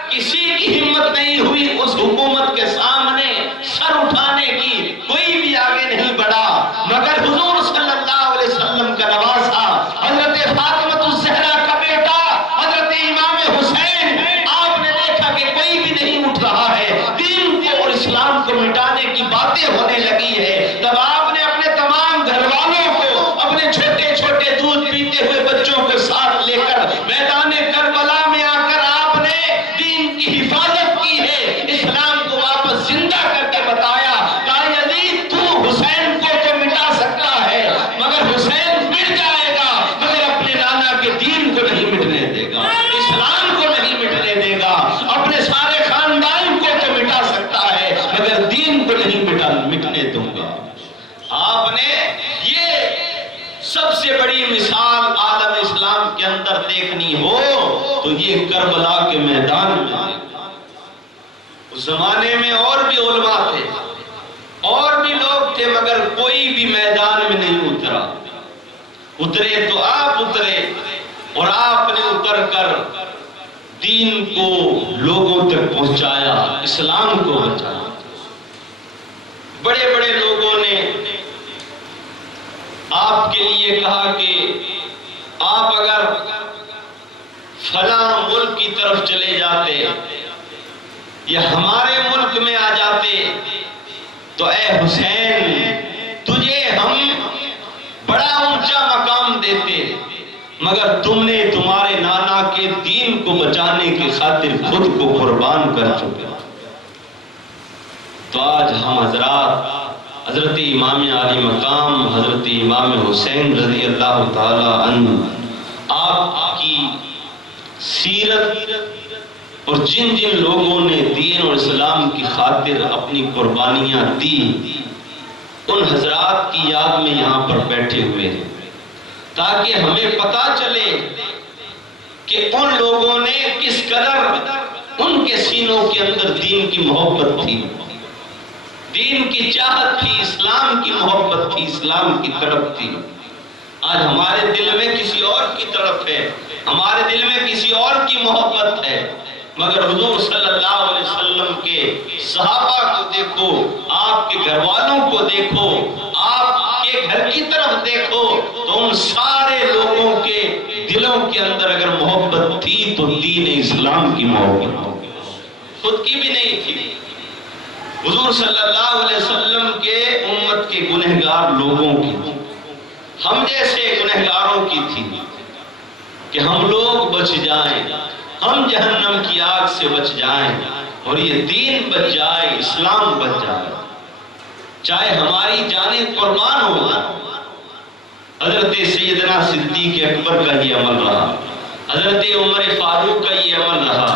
کسی کی ہمت نہیں ہوئی اس حکومت کے سامنے سر اٹھانے کی، کوئی بھی آگے نہیں بڑھا، مگر حضور صلی اللہ علیہ وسلم کا نواسا حضرت فاطمہ الزہرا کا بیٹا حضرت امام حسین، آپ نے دیکھا کہ کوئی بھی نہیں اٹھ رہا ہے، دین کو اور اسلام کو مٹانے کی باتیں ہونے لگی ہے، تب آپ نے اپنے تمام گھر والوں کو، اپنے چھوٹے چھوٹے دودھ پیتے ہوئے بچوں کے ساتھ لے کر میدان کربلا میں آ کر آپ نے دین کی حفاظت کی ہے، اسلام کو واپس زندہ کر کے بتایا، کہا یزید تو حسین کو تو مٹا سکتا ہے، مگر حسین مٹ جائے گا، مگر اپنے نانا کے دین کو نہیں مٹنے دے گا، اسلام کو نہیں مٹنے دے گا، اپنے سارے خاندان کو تو مٹا سکتا ہے، مگر دین کو نہیں مٹنے دوں گا۔ آپ نے یہ سب سے بڑی مثال عالم اسلام کے اندر دیکھنی ہو تو یہ کربلا کے میدان میں۔ اس زمانے میں اور بھی علماء تھے، اور بھی لوگ تھے، مگر کوئی بھی میدان میں نہیں اترا۔ اترے تو آپ اترے، اور آپ نے اتر کر دین کو لوگوں تک پہنچایا، اسلام کو بچایا۔ بڑے بڑے لوگوں نے آپ کے لیے کہا کہ آپ اگر فلاں ملک کی طرف چلے جاتے یا ہمارے ملک میں آ جاتے تو اے حسین تجھے ہم بڑا اونچا مقام دیتے، مگر تم نے تمہارے نانا کے دین کو بچانے کی خاطر خود کو قربان کر چکے۔ تو آج ہم حضرات حضرت امام عالی مقام حضرت امام حسین رضی اللہ تعالی عنہ، آپ کی سیرت اور جن جن لوگوں نے دین اور اسلام کی خاطر اپنی قربانیاں دی، ان حضرات کی یاد میں یہاں پر بیٹھے ہوئے ہیں، تاکہ ہمیں پتہ چلے کہ ان لوگوں نے کس قدر ان کے سینوں کے اندر دین کی محبت تھی، دین کی چاہت تھی، اسلام کی محبت تھی، اسلام کی تڑپ تھی۔ آج ہمارے دل میں کسی اور کی تڑپ ہے، ہمارے دل میں کسی اور کی محبت ہے، مگر حضور صلی اللہ علیہ وسلم کے صحابہ کو دیکھو، آپ کے گھر والوں کو دیکھو، آپ کے گھر کی طرف دیکھو، تو ان سارے لوگوں کے دلوں کے اندر اگر محبت تھی تو دین اسلام کی محبت، خود کی بھی نہیں تھی۔ حضور صلی اللہ علیہ وسلم کے امت کے گنہگار لوگوں کی، ہم جیسے گنہگاروں کی تھی کہ ہم لوگ بچ جائیں، ہم جہنم کی آگ سے بچ جائیں، اور یہ دین بچ جائے، اسلام بچ جائے، چاہے ہماری جانیں قربان ہو جائے۔ حضرت سیدنا صدیق اکبر کا یہ عمل رہا، حضرت عمر فاروق کا یہ عمل رہا،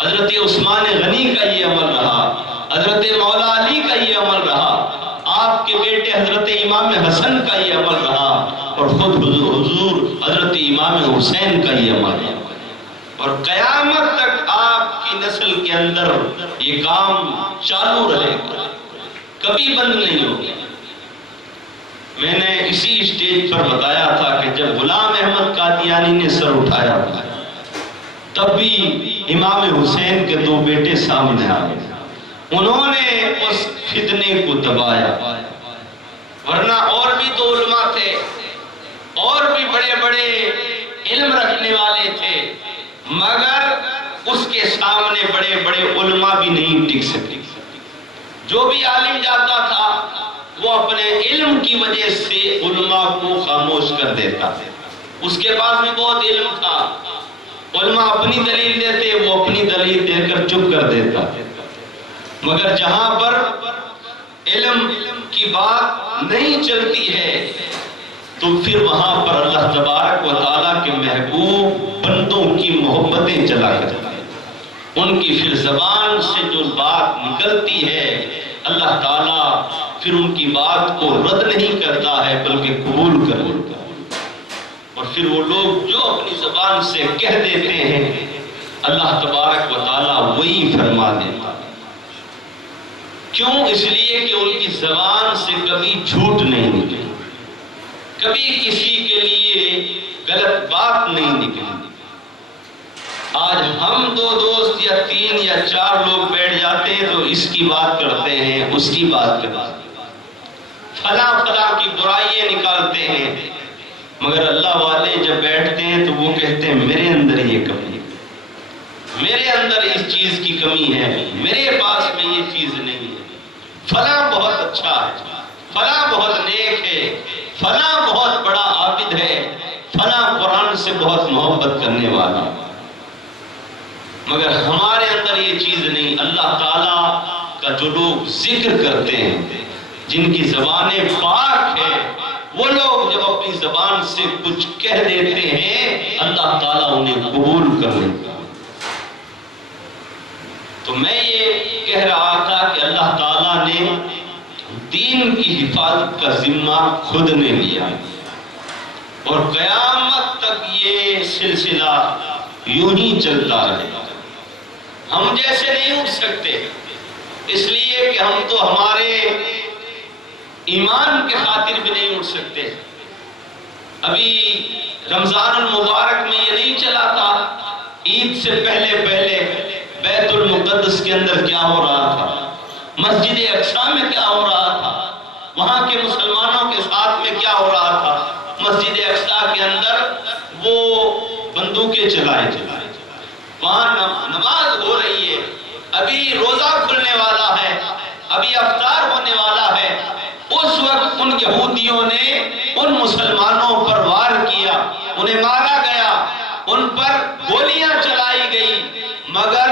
حضرت عثمان غنی کا یہ عمل رہا، حضرت مولا علی کا یہ عمل رہا، آپ کے بیٹے حضرت امام حسن کا یہ عمل رہا، اور خود حضور حضرت امام حسین کا یہ عمل رہا، اور قیامت تک آپ کی نسل کے اندر یہ کام چالو رہے گا، کبھی بند نہیں ہوگا۔ میں نے اسی اسٹیج پر بتایا تھا کہ جب غلام احمد قادیانی نے سر اٹھایا تب بھی امام حسین کے دو بیٹے سامنے آئے، انہوں نے اس فتنے کو دبایا، ورنہ اور بھی تو علماء تھے، اور بھی بڑے بڑے علم رکھنے والے تھے، مگر اس کے سامنے بڑے بڑے علماء بھی نہیں ٹک سکے۔ جو بھی عالم جاتا تھا وہ اپنے علم کی وجہ سے علماء کو خاموش کر دیتا، اس کے پاس بھی بہت علم تھا، علماء اپنی دلیل دیتے، وہ اپنی دلیل دے کر چپ کر دیتا، مگر جہاں پر علم کی بات نہیں چلتی ہے تو پھر وہاں پر اللہ تبارک و تعالیٰ کے محبوب بندوں کی محبتیں چلا کرتی ہیں، ان کی پھر زبان سے جو بات نکلتی ہے اللہ تعالیٰ پھر ان کی بات کو رد نہیں کرتا ہے بلکہ قبول کر لیتا ہے، اور پھر وہ لوگ جو اپنی زبان سے کہہ دیتے ہیں اللہ تبارک و تعالیٰ وہی فرما دیتا ہے۔ کیوں؟ اس لیے کہ ان کی زبان سے کبھی جھوٹ نہیں نکلی، کبھی کسی کے لیے غلط بات نہیں نکلی۔ آج ہم دو دوست یا تین یا چار لوگ بیٹھ جاتے ہیں تو اس کی بات کرتے ہیں، اس کی بات کرتے ہیں، فلاں فلاں کی برائیاں نکالتے ہیں، مگر اللہ والے جب بیٹھتے ہیں تو وہ کہتے ہیں میرے اندر یہ کمی ہے، میرے اندر اس چیز کی کمی ہے، میرے پاس میں یہ چیز نہیں ہے، فلاں بہت اچھا ہے، فلاں بہت نیک ہے، فلاں بہت بڑا عابد ہے، فلاں قرآن سے بہت محبت کرنے والا، مگر ہمارے اندر یہ چیز نہیں۔ اللہ تعالیٰ کا جو لوگ ذکر کرتے ہیں، جن کی زبانیں پاک ہے، وہ لوگ جب اپنی زبان سے کچھ کہہ دیتے ہیں اللہ تعالیٰ انہیں قبول کر لیتا۔ تو میں یہ کہہ رہا تھا کہ اللہ تعالیٰ نے دین کی حفاظت کا ذمہ خود نے لیا، اور قیامت تک یہ سلسلہ یوں ہی چلتا رہے گا۔ ہم جیسے نہیں اٹھ سکتے، اس لیے کہ ہم تو ہمارے ایمان کے خاطر بھی نہیں اٹھ سکتے۔ ابھی رمضان المبارک میں یہ نہیں چلا تھا، عید سے پہلے بیت المقدس کے اندر کیا ہو رہا تھا، مسجد اقصی میں کیا ہو رہا تھا، وہاں کے مسلمانوں کے ساتھ میں کیا ہو رہا تھا۔ مسجد اقصی کے اندر وہ بندوقیں چلائے، وہاں نماز ہو رہی ہے، ابھی روزہ کھلنے والا ہے، ابھی افطار ہونے والا ہے، اس وقت ان یہودیوں نے ان مسلمانوں پر وار کیا، انہیں مارا گیا، ان پر گولیاں چلائی گئی، مگر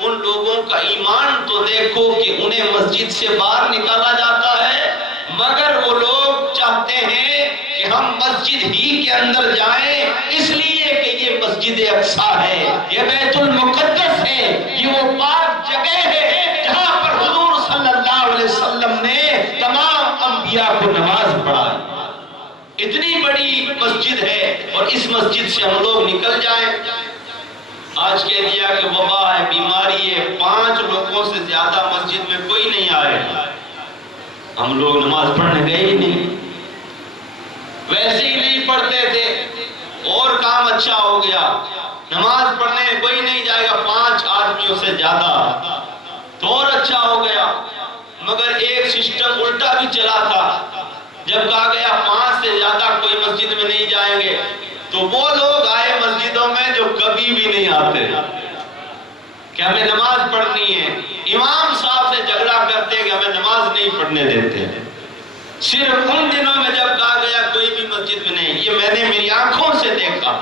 ان لوگوں کا ایمان تو دیکھو کہ انہیں مسجد سے باہر نکالا جاتا ہے، مگر وہ لوگ چاہتے ہیں کہ ہم مسجد ہی کے اندر جائیں، اس لیے کہ یہ مسجد اقصی ہے، یہ بیت المقدس ہے، یہ وہ پاک جگہ ہے جہاں پر حضور صلی اللہ علیہ وسلم نے تمام انبیاء کو نماز پڑھائی۔ اتنی بڑی مسجد ہے، اور اس مسجد سے ہم لوگ نکل جائیں۔ آج کہہ دیا کہ وبا ہے، بیماری ہے، 5 لوگوں سے زیادہ مسجد میں کوئی نہیں آئے، ہم لوگ نماز پڑھنے گئے ہی نہیں، ویسے ہی نہیں پڑھتے تھے، اور کام اچھا ہو گیا، نماز پڑھنے کوئی نہیں جائے گا 5 آدمیوں سے زیادہ، تو اور اچھا ہو گیا، مگر ایک سسٹم الٹا بھی چلا تھا، جب کہا گیا 5 سے زیادہ کوئی مسجد میں نہیں جائیں گے تو وہ لوگ آئے مسجدوں میں جو کبھی بھی نہیں آتے کہ ہمیں نماز پڑھنی ہے، امام صاحب سے جھگڑا کرتے کہ ہمیں نماز نہیں پڑھنے دیتے۔ صرف ان دنوں میں جب کہا گیا کوئی بھی مسجد میں نہیں، یہ میں نے میری آنکھوں سے دیکھا،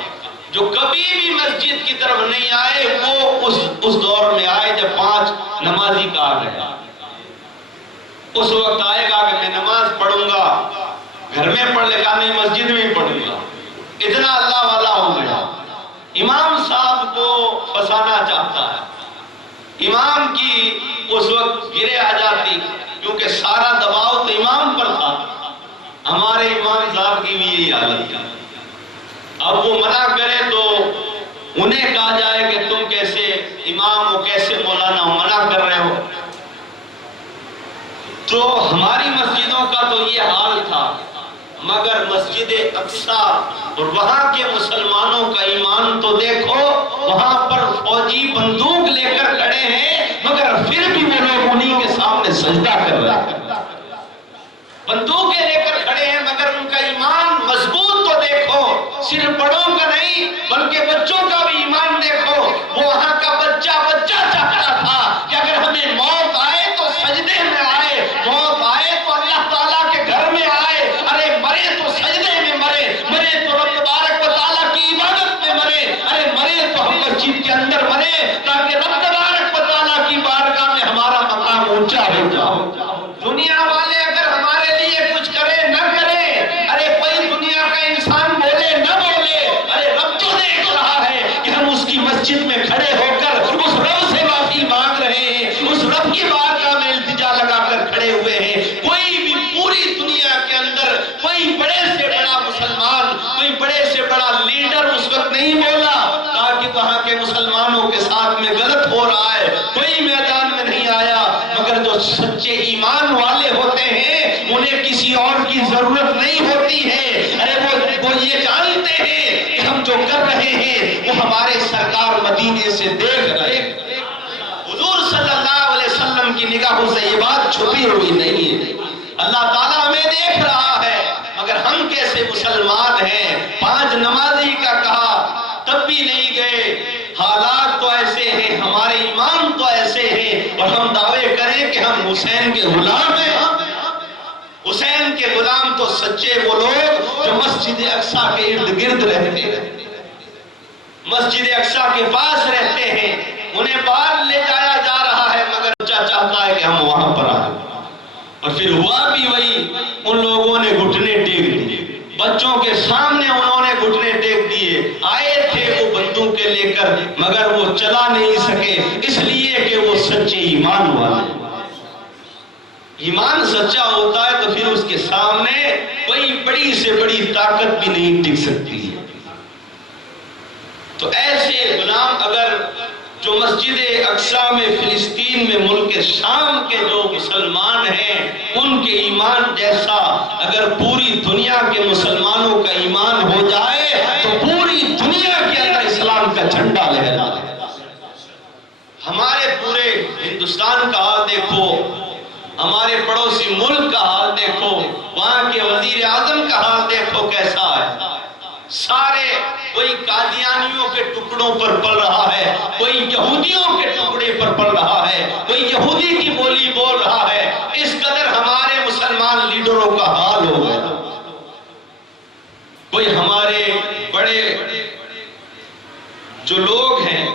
جو کبھی بھی مسجد کی طرف نہیں آئے وہ اس دور میں آئے جب 5 نمازی کہا گیا۔ اس وقت آئے گا کہ میں نماز پڑھوں گا، گھر میں پڑھ لے گا نہیں مسجد میں ہی پڑھوں گا، اتنا اللہ والا ہو گیا۔ امام صاحب کو پھنسانا چاہتا ہے، امام کی اس وقت گرے آ جاتی، کیونکہ سارا دباؤ تو امام پر تھا۔ ہمارے امام صاحب کی بھی یہی حالت تھی۔ اب وہ منع کرے تو انہیں کہا جائے کہ تم کیسے امام ہو، کیسے مولانا ہو، منع کر رہے ہو۔ تو ہماری مسجدوں کا تو یہ حال تھا، مگر مسجد اقصیٰ اور وہاں کے مسلمانوں کا ایمان تو دیکھو، وہاں پر فوجی بندوق لے کر کھڑے ہیں، مگر پھر بھی وہ لوگ انہی کے سامنے سجدہ کر رہے ہیں۔ بندوقیں لے کر کھڑے ہیں مگر ان کا ایمان مضبوط تو دیکھو، صرف بڑوں کا نہیں بلکہ بچوں کا بھی ایمان دیکھو۔ وہ وہاں کا بچہ چاہتا تھا کہ اگر ہمیں موت آئے تو سجدے میں آئے، موت آئے تو اللہ تعالیٰ کے گھر میں آئے، ارے مرے تو سجدے میں مرے، مرے تو رب تبارک و تعالیٰ کی عبادت میں مرے، ارے مرے تو ہم مسجد کے اندر مرے تاکہ رب تبارک و تعالیٰ کی بارگاہ میں ہمارا مقام اونچا ہو جائے۔ دنیا والے اگر ہمارے لیے کچھ کرے نہ کرے، ارے کوئی دنیا کا انسان بولے نہ بولے، ارے رب تو دیکھ رہا ہے کہ ہم اس کی مسجد میں کھڑے ہو کر اس رب سے معافی مانگ رہے ہیں، اس رب کی بارگاہ میں التجا لگا کر کھڑے ہوئے ہیں۔ کوئی بھی پوری دنیا کے اندر کوئی بڑے سے بڑا مسلمان، کوئی بڑے سے بڑا لیڈر اس وقت نہیں بولا تاکہ وہاں کے مسلمانوں کے ساتھ میں غلط ہو رہا ہے، کوئی میدان میں نہیں آیا، مگر جو سچے ایمان والے ہوتے ہیں انہیں کسی اور کی ضرورت نہیں ہوتی ہے، ارے وہ یہ جانتے ہیں کہ ہم جو کر رہے ہیں وہ ہمارے سرکار مدینے سے دیکھ رہے ہیں۔ حضور صلی اللہ علیہ وسلم کی نگاہوں سے یہ بات چھپی ہوئی نہیں ہے، اللہ تعالیٰ ہمیں دیکھ رہا ہے، مگر ہم کیسے مسلمان ہیں؟ 5 نمازی کا کہا تب بھی نہیں گئے، حالات تو ایسے ہیں، ہمارے ایمان تو ایسے ہیں، اور ہم دعوے کریں کہ ہم حسین کے غلام ہیں۔ حسین کے غلام تو سچے وہ لوگ جو مسجد اقصیٰ کے ارد گرد رہتے ہیں، مسجد اقصیٰ کے پاس رہتے ہیں، انہیں باہر لے جایا جا رہا ہے مگر بچہ چاہتا ہے کہ ہم وہاں پر آئیں، اور پھر ہوا بھی وہی، ان لوگوں نے گھٹنے ٹیک دیے، بچوں کے سامنے انہوں نے گھٹنے ٹیک دیے، آئے تھے وہ بندوقیں لے کر مگر وہ چلا نہیں سکے، اس لیے کہ وہ سچے ایمان والے۔ ایمان سچا ہوتا ہے تو پھر اس کے سامنے کوئی بڑی سے بڑی طاقت بھی نہیں ٹک سکتی ہے۔ تو ایسے غلام اگر جو مسجد اقصیٰ میں فلسطین میں ملک شام کے جو مسلمان ہیں ان کے ایمان جیسا اگر پوری دنیا کے مسلمانوں کا ایمان ہو جائے تو پوری دنیا کے اندر اسلام کا جھنڈا لہراتا ہے۔ ہمارے پورے ہندوستان کا حال دیکھو، ہمارے پڑوسی ملک کا حال دیکھو، وہاں کے وزیر اعظم کا حال دیکھو کیسا ہے، سارے کوئی قادیانیوں کے ٹکڑوں پر پل رہا ہے، کوئی یہودیوں کے ٹکڑے پر پل رہا ہے، کوئی یہودی کی بولی بول رہا ہے، اس قدر ہمارے مسلمان لیڈروں کا حال ہو گیا۔ کوئی ہمارے بڑے جو لوگ ہیں،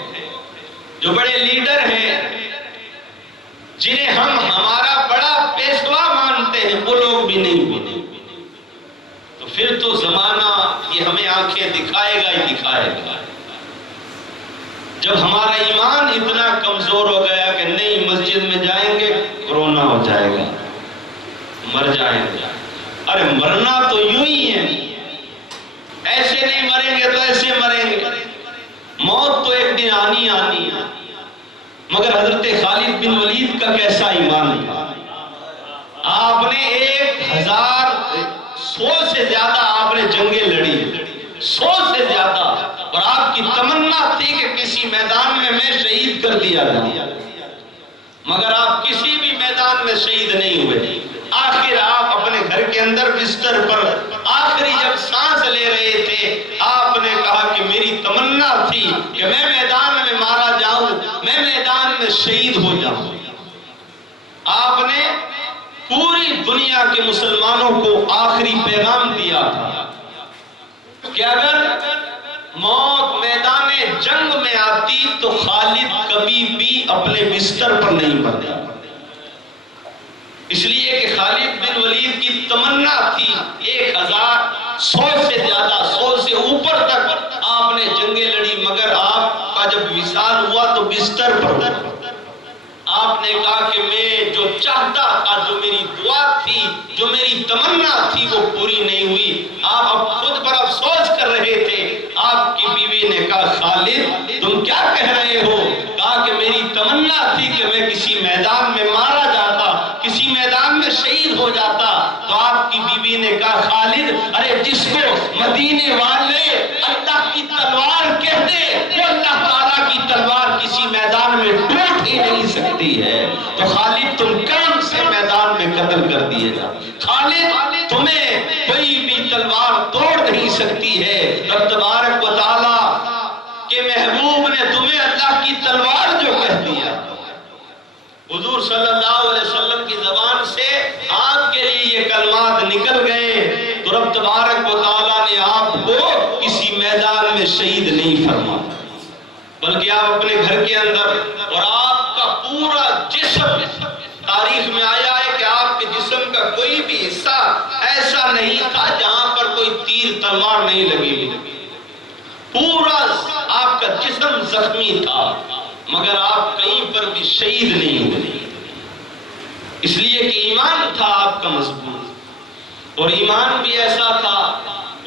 جو بڑے لیڈر ہیں، جنہیں ہم ہمارا بڑا پیشوا مانتے ہیں، وہ لوگ بھی نہیں ہوتے، تو پھر تو زمانہ یہ ہمیں آنکھیں دکھائے گا ہی دکھائے گا۔ جب ہمارا ایمان اتنا کمزور ہو گیا کہ نہیں مسجد میں جائیں گے کورونا ہو جائے گا، مر جائیں گے، ارے مرنا تو یوں ہی ہے، ایسے نہیں مریں گے تو ایسے مریں گے، موت تو ایک دن آنی آنی ہے۔ مگر حضرت خالد بن ولید کا کیسا ایمان تھا، آپ نے 1,100 سے زیادہ آپ نے جنگیں لڑی، 100 سے زیادہ، اور آپ کی تمنا تھی کہ کسی میدان میں شہید کر دیا جائے، مگر آپ کسی بھی میدان میں شہید نہیں ہوئے۔ آخر آپ اپنے گھر کے اندر بستر پر آخری جب سانس لے رہے تھے آپ نے کہا کہ میری تمنا تھی کہ میں میدان میں مارا جاؤں، میں میدان میں شہید ہو جاؤں۔ آپ نے پوری دنیا کے مسلمانوں کو آخری پیغام دیا تھا کہ اگر موت میدان جنگ میں آتی تو خالد کبھی بھی اپنے بستر پر نہیں مرتا، اس لیے کہ خالد بن ولید کی تمنا تھی 1,100 سے زیادہ، 100 سے اوپر تک آپ نے جنگیں لڑی، مگر آپ کا جب وصال ہوا تو بستر پر ہوا۔ آپ نے کہا کہ میں جو چاہتا تھا، جو میری دعا تھی، جو میری تمنا تھی، وہ پوری نہیں ہوئی۔ آپ اب خود پر افسوس کر رہے تھے۔ آپ کی بیوی نے کہا خالد تم کیا کہہ رہے ہو؟ کہا کہ میری تمنا تھی کہ میں کسی میدان میں مارا جاتا، کسی میدان میں شہید ہو جاتا۔ تو آپ کی بیوی نے کہا خالد ارے جس کو مدینے والے اللہ کی تلوار کہتے، وہ اللہ تعالیٰ کی تلوار کسی میدان میں ٹوٹ ہی نہیں سکتی ہے۔ تو خالد تم کون سے میدان میں قتل کر دیے جا؟ خالد تمہیں کوئی بھی تلوار توڑ نہیں سکتی ہے۔ رب تبارک و تعالیٰ کہ محبوب نے تمہیں اللہ کی تلوار جو کہہ دیا، حضور صلی اللہ علیہ وسلم کی زبان سے آپ کے لیے یہ کلمات نکل گئے، تو رب تبارک و تعالیٰ نے آپ کو کسی میدان میں شہید نہیں فرما، بلکہ آپ اپنے گھر کے اندر، اور آپ کا پورا جسم، تاریخ میں آیا ہے کہ آپ کے جسم کا کوئی بھی حصہ ایسا نہیں تھا جہاں پر کوئی تیر تلوار نہیں لگی ہوئی، پورا آپ کا جسم زخمی تھا، مگر آپ کہیں پر بھی شہید نہیں ہوئے، اس لیے کہ ایمان تھا آپ کا مضبوط، اور ایمان بھی ایسا تھا،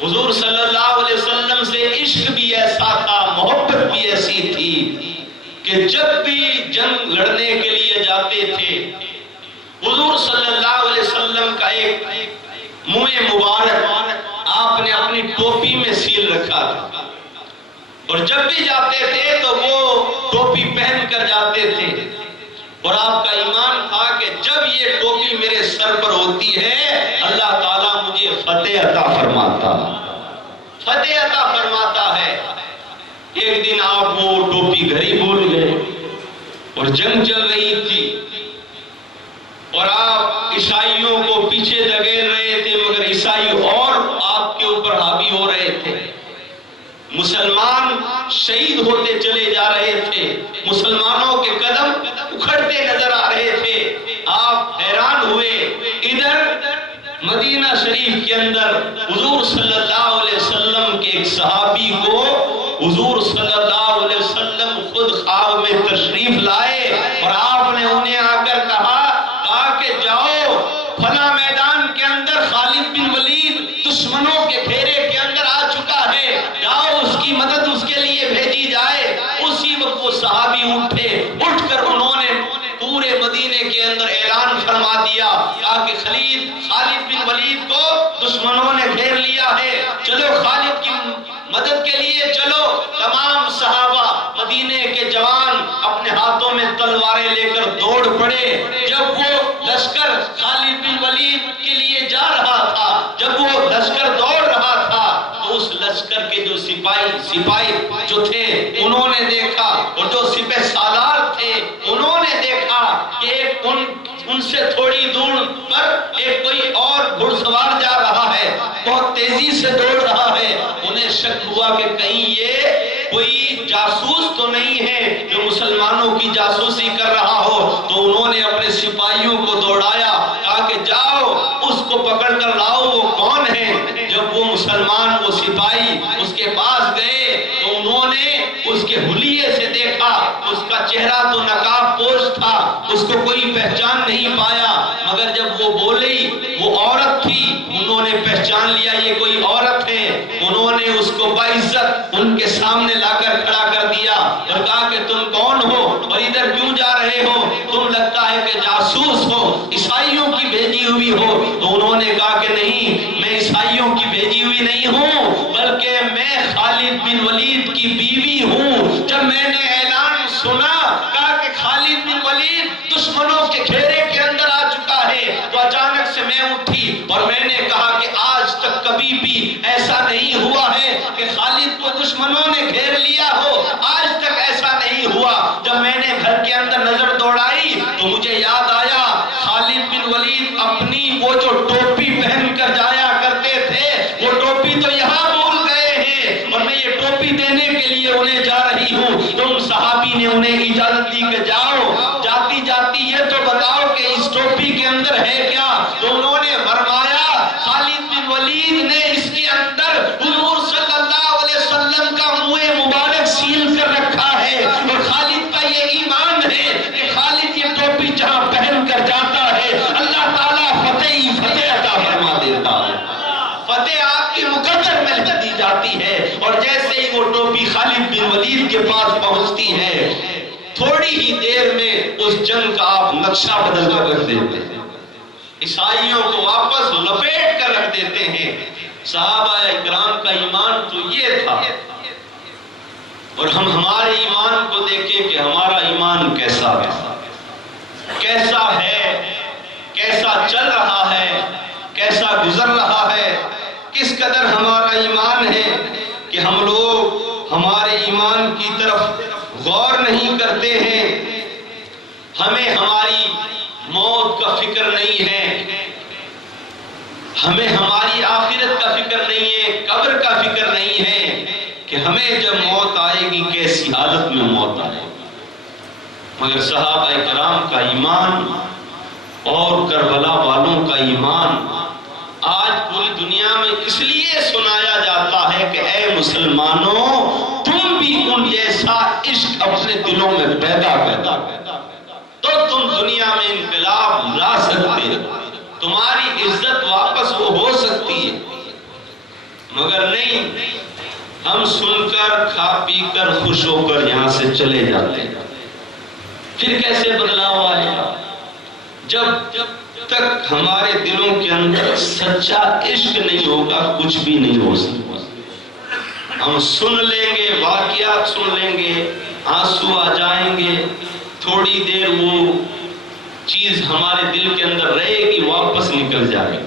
حضور صلی اللہ علیہ وسلم سے عشق بھی ایسا تھا، محبت بھی ایسی تھی کہ جب بھی جنگ لڑنے کے لیے جاتے تھے، حضور صلی اللہ علیہ وسلم کا ایک منہ مبارک آپ نے اپنی ٹوپی میں سیل رکھا تھا، اور جب بھی جاتے تھے تو وہ ٹوپی پہن کر جاتے تھے، اور آپ کا ایمان تھا کہ جب یہ ٹوپی میرے سر پر ہوتی ہے اللہ تعالیٰ مجھے فتح عطا فرماتا ہے۔ ایک دن آپ وہ ٹوپی گھر ہی بھول گئے، اور جنگ چل رہی تھی، اور آپ عیسائیوں کو پیچھے دھکیل رہے تھے، مگر عیسائی اور آپ کے اوپر حاوی ہو رہے تھے، مسلمان شہید ہوتے چلے جا رہے تھے، مسلمانوں کے قدم اکھڑتے نظر آ رہے تھے، آپ حیران ہوئے۔ ادھر مدینہ شریف کے اندر حضور صلی اللہ علیہ وسلم کے ایک صحابی کو حضور صلی اللہ علیہ وسلم خود خواب میں تشریف لائے، اور آپ نے انہیں آ کر کہا کہ جاؤ فلاں میدان کے اندر خالد بن ولید دشمنوں کے گھیرے کے اندر آ چکا ہے، جاؤ اس کی مدد اس کے لیے بھیجی جائے۔ اسی وقت وہ صحابی اٹھ کر انہوں نے پورے مدینے کے اندر اعلان فرما دیا کہ خالد بن ولید کو دشمنوں نے گھیر لیا ہے، چلو خالد کی مدد کے لیے چلو۔ تمام صحابہ مدینے کے جوان اپنے ہاتھوں میں تلواریں لے کر دوڑ پڑے۔ جب وہ لشکر خالد بن ولید کے لیے جا رہا تھا، جب وہ لشکر دوڑ رہا تھا، تو اس لشکر کے جو سپاہی جو تھے انہوں نے دیکھا، اور جو سپہ سالار تھے انہوں نے دیکھا کہ ان سے تھوڑی دور پر ایک کوئی اور گھڑ سوار جا رہا ہے، بہت تیزی سے دوڑ رہا ہے۔ انہیں شک ہوا کہ کہیں یہ کوئی جاسوس تو نہیں ہے جو مسلمانوں کی جاسوسی کر رہا ہو، تو انہوں نے اپنے سپاہیوں کو دوڑایا، کہا کہ جاؤ اس کو پکڑ کر لاؤ، وہ کون ہے۔ جب وہ مسلمان وہ سپاہی اس کے پاس گئے تو انہوں نے اس کے حلیے سے دیکھا، اس کا چہرہ تو نقاب پوش تھا، اس کو کوئی پہچان نہیں پایا، مگر جب وہ بولی وہ عورت تھی، انہوں نے پہچان لیا یہ کوئی عورت ہے۔ انہوں نے اس کو باعزت ان کے سامنے لا کر کھڑا کر دیا اور کہا کہ تم کون ہو اور ادھر کیوں جا رہے ہو؟ تم لگتا ہے کہ جاسوس ہو، عیسائیوں کی بھیجی ہوئی ہو۔ تو انہوں نے کہا کہ نہیں، میں عیسائیوں کی بھیجی ہوئی نہیں ہوں، بلکہ میں خالد بن ولید کی بیوی ہوں۔ جب میں نے اعلان سنا کہا کہ خالد بن ولید دشمنوں کے گھیرے کے اندر آ چکا ہے، تو اچانک سے میں اٹھی اور میں نے کہا کہ آج تک کبھی بھی ایسا نہیں ہوا ہے کہ خالد کو دشمنوں نے گھیر لیا ہو، آج تک ایسا نہیں ہوا۔ جب میں نے گھر کے اندر نظر دوڑائی تو مجھے یاد آیا خالد بن ولید اپنی وہ جو ٹوپی پہن کر جایا کرتے تھے، وہ ٹوپی تو یہاں بھول گئے ہیں، اور میں یہ ٹوپی دینے کے لیے انہیں جا رہی ہوں۔ تو ان صحابی نے انہیں اجازت دی کہ جاؤ، جاتی جاتی یہ تو بتاؤ کہ اس ٹوپی کے اندر ہے کیا؟ تو انہوں نے فرمایا خالد بن ولید نے اس کے اندر حضور صلی اللہ علیہ وسلم کا منہ مبارک سیل کر رکھا ہے، اور خالد کا یہ ایمان ہے کہ خالد یہ ٹوپی جاتی ہے، اور جیسے ہی وہ ٹوپی خالد بن ولید کے پاس پہنچتی ہے، تھوڑی ہی دیر میں اس جنگ کا آپ نقشہ بدل کر رکھ دیتے ہیں، عیسائیوں کو واپس لپیٹ کر رکھ دیتے ہیں۔ صحابہ اکرام کا ایمان تو یہ تھا، اور ہم ہمارے ایمان کو دیکھیں کہ ہمارا ایمان کیسا ہے، کیسا چل رہا ہے، کیسا گزر رہا ہے، کس قدر ہمارا ایمان ہے کہ ہم لوگ ہمارے ایمان کی طرف غور نہیں کرتے ہیں، ہمیں ہماری موت کا فکر نہیں ہے، ہمیں ہماری آخرت کا فکر نہیں ہے، قبر کا فکر نہیں ہے کہ ہمیں جب موت آئے گی کیسی حالت میں موت آئے گی۔ مگر صحابہ کرام کا ایمان اور کربلا والوں کا ایمان آج پوری دنیا میں اس لیے سنایا جاتا ہے کہ اے مسلمانوں، تم بھی ان جیسا عشق اپنے دلوں میں پیدا تو تم دنیا میں انقلاب لا سکتے، تمہاری عزت واپس وہ ہو سکتی ہے۔ مگر نہیں، ہم سن کر کھا پی کر خوش ہو کر یہاں سے چلے جاتے ہیں۔ پھر کیسے بدلاؤ آئے گا؟ جب تک ہمارے دلوں کے اندر سچا عشق نہیں ہوگا کچھ بھی نہیں ہو سکتا۔ ہم سن لیں گے، واقعات سن لیں گے، آنسو آ جائیں گے، تھوڑی دیر وہ چیز ہمارے دل کے اندر رہے گی، واپس نکل جائے گی،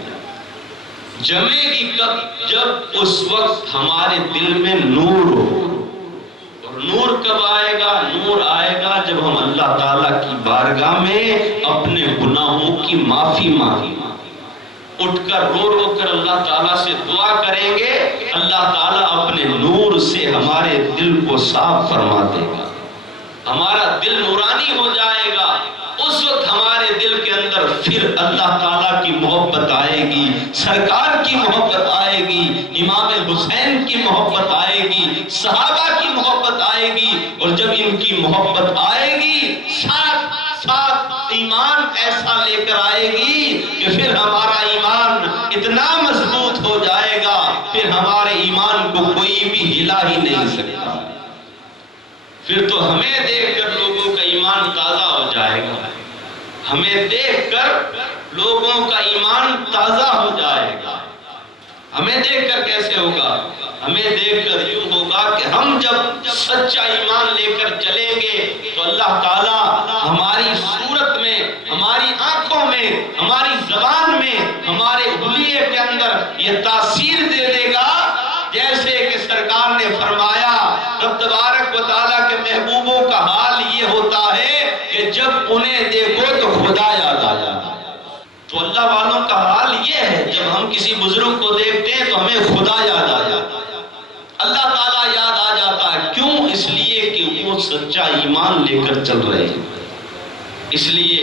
جمے گی کب؟ جب اس وقت ہمارے دل میں نور ہو۔ اور نور کب آئے گا؟ نور آئے گا جب ہم اللہ تعالیٰ کی بارگاہ میں اپنے گناہوں کی معافی مانگیں، اٹھ کر رو کر اللہ تعالیٰ سے دعا کریں گے، اللہ تعالیٰ اپنے نور سے ہمارے دل کو صاف فرما دے گا، ہمارا دل نورانی ہو جائے گا۔ اس وقت ہمارے دل کے اندر پھر اللہ تعالیٰ کی محبت آئے گی، سرکار کی محبت آئے گی، امام حسین کی محبت آئے گی، صحابہ کی محبت آئے گی، اور جب ان کی محبت آئے گی ساتھ ساتھ ایمان ایسا لے کر آئے گی کہ پھر ہمارا ایمان اتنا مضبوط ہو جائے گا، پھر ہمارے ایمان کو کوئی بھی ہلا ہی نہیں سکتا۔ پھر تو ہمیں دیکھ کر لوگوں کا ایمان تازہ ہو جائے گا، ہمیں دیکھ کر لوگوں کا ایمان تازہ ہو جائے گا۔ ہمیں دیکھ کر کیسے ہوگا؟ ہمیں دیکھ کر یوں ہوگا کہ ہم جب سچا ایمان لے کر چلیں گے تو اللہ تعالیٰ ہماری صورت میں، ہماری آنکھوں میں، ہماری زبان میں، ہمارے حلیے کے اندر یہ تاثیر دے دے گا، جیسے کہ سرکار نے فرمایا رب تبارک و تعالیٰ کے محبوبوں کا حال یہ ہوتا ہے کہ جب انہیں دیکھو تو خدا یاد آ جاتا ہے۔ تو اللہ والوں کا حال یہ ہے، جب ہم کسی بزرگ کو دیکھتے ہیں تو ہمیں خدا یاد آ جاتا ہے، اللہ تعالیٰ یاد آ جاتا ہے۔ کیوں؟ اس لیے کہ وہ سچا ایمان لے کر چل رہے ہیں۔ اس لیے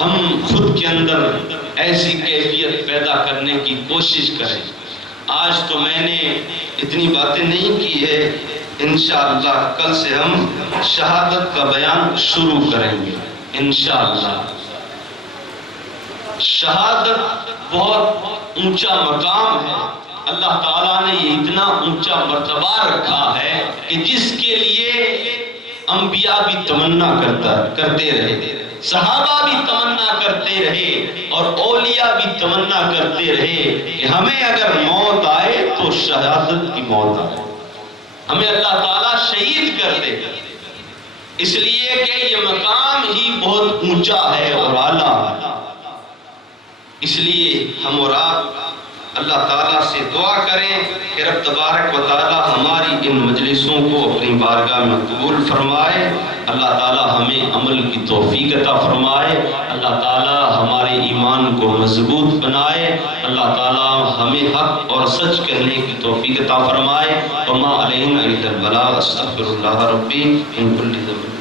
ہم خود کے اندر ایسی کیفیت پیدا کرنے کی کوشش کریں۔ آج تو میں نے اتنی باتیں نہیں کی ہے، انشاءاللہ کل سے ہم شہادت کا بیان شروع کریں گے انشاءاللہ۔ شہادت بہت اونچا مقام ہے، اللہ تعالیٰ نے یہ اتنا اونچا مرتبہ رکھا ہے کہ جس کے لیے انبیاء بھی تمنا کرتے رہے، صحابہ بھی تمنا کرتے رہے، اور اولیاء بھی تمنا کرتے رہے کہ ہمیں اگر موت آئے تو شہادت کی موت آئے، ہمیں اللہ تعالیٰ شہید کر دے، اس لیے کہ یہ مقام ہی بہت اونچا ہے اور اعلیٰ ہے۔ اس لیے ہم اور آپ اللہ تعالیٰ سے دعا کریں کہ رب تبارک و تعالیٰ ہماری ان مجلسوں کو اپنی بارگاہ میں قبول فرمائے، اللہ تعالیٰ ہمیں عمل کی توفیق عطا فرمائے، اللہ تعالیٰ ہمارے ایمان کو مضبوط بنائے، اللہ تعالیٰ ہمیں حق اور سچ کہنے کی توفیق عطا فرمائے۔ وما علینا الا البلاغ، استغفر اللہ ربی من کل ذنب۔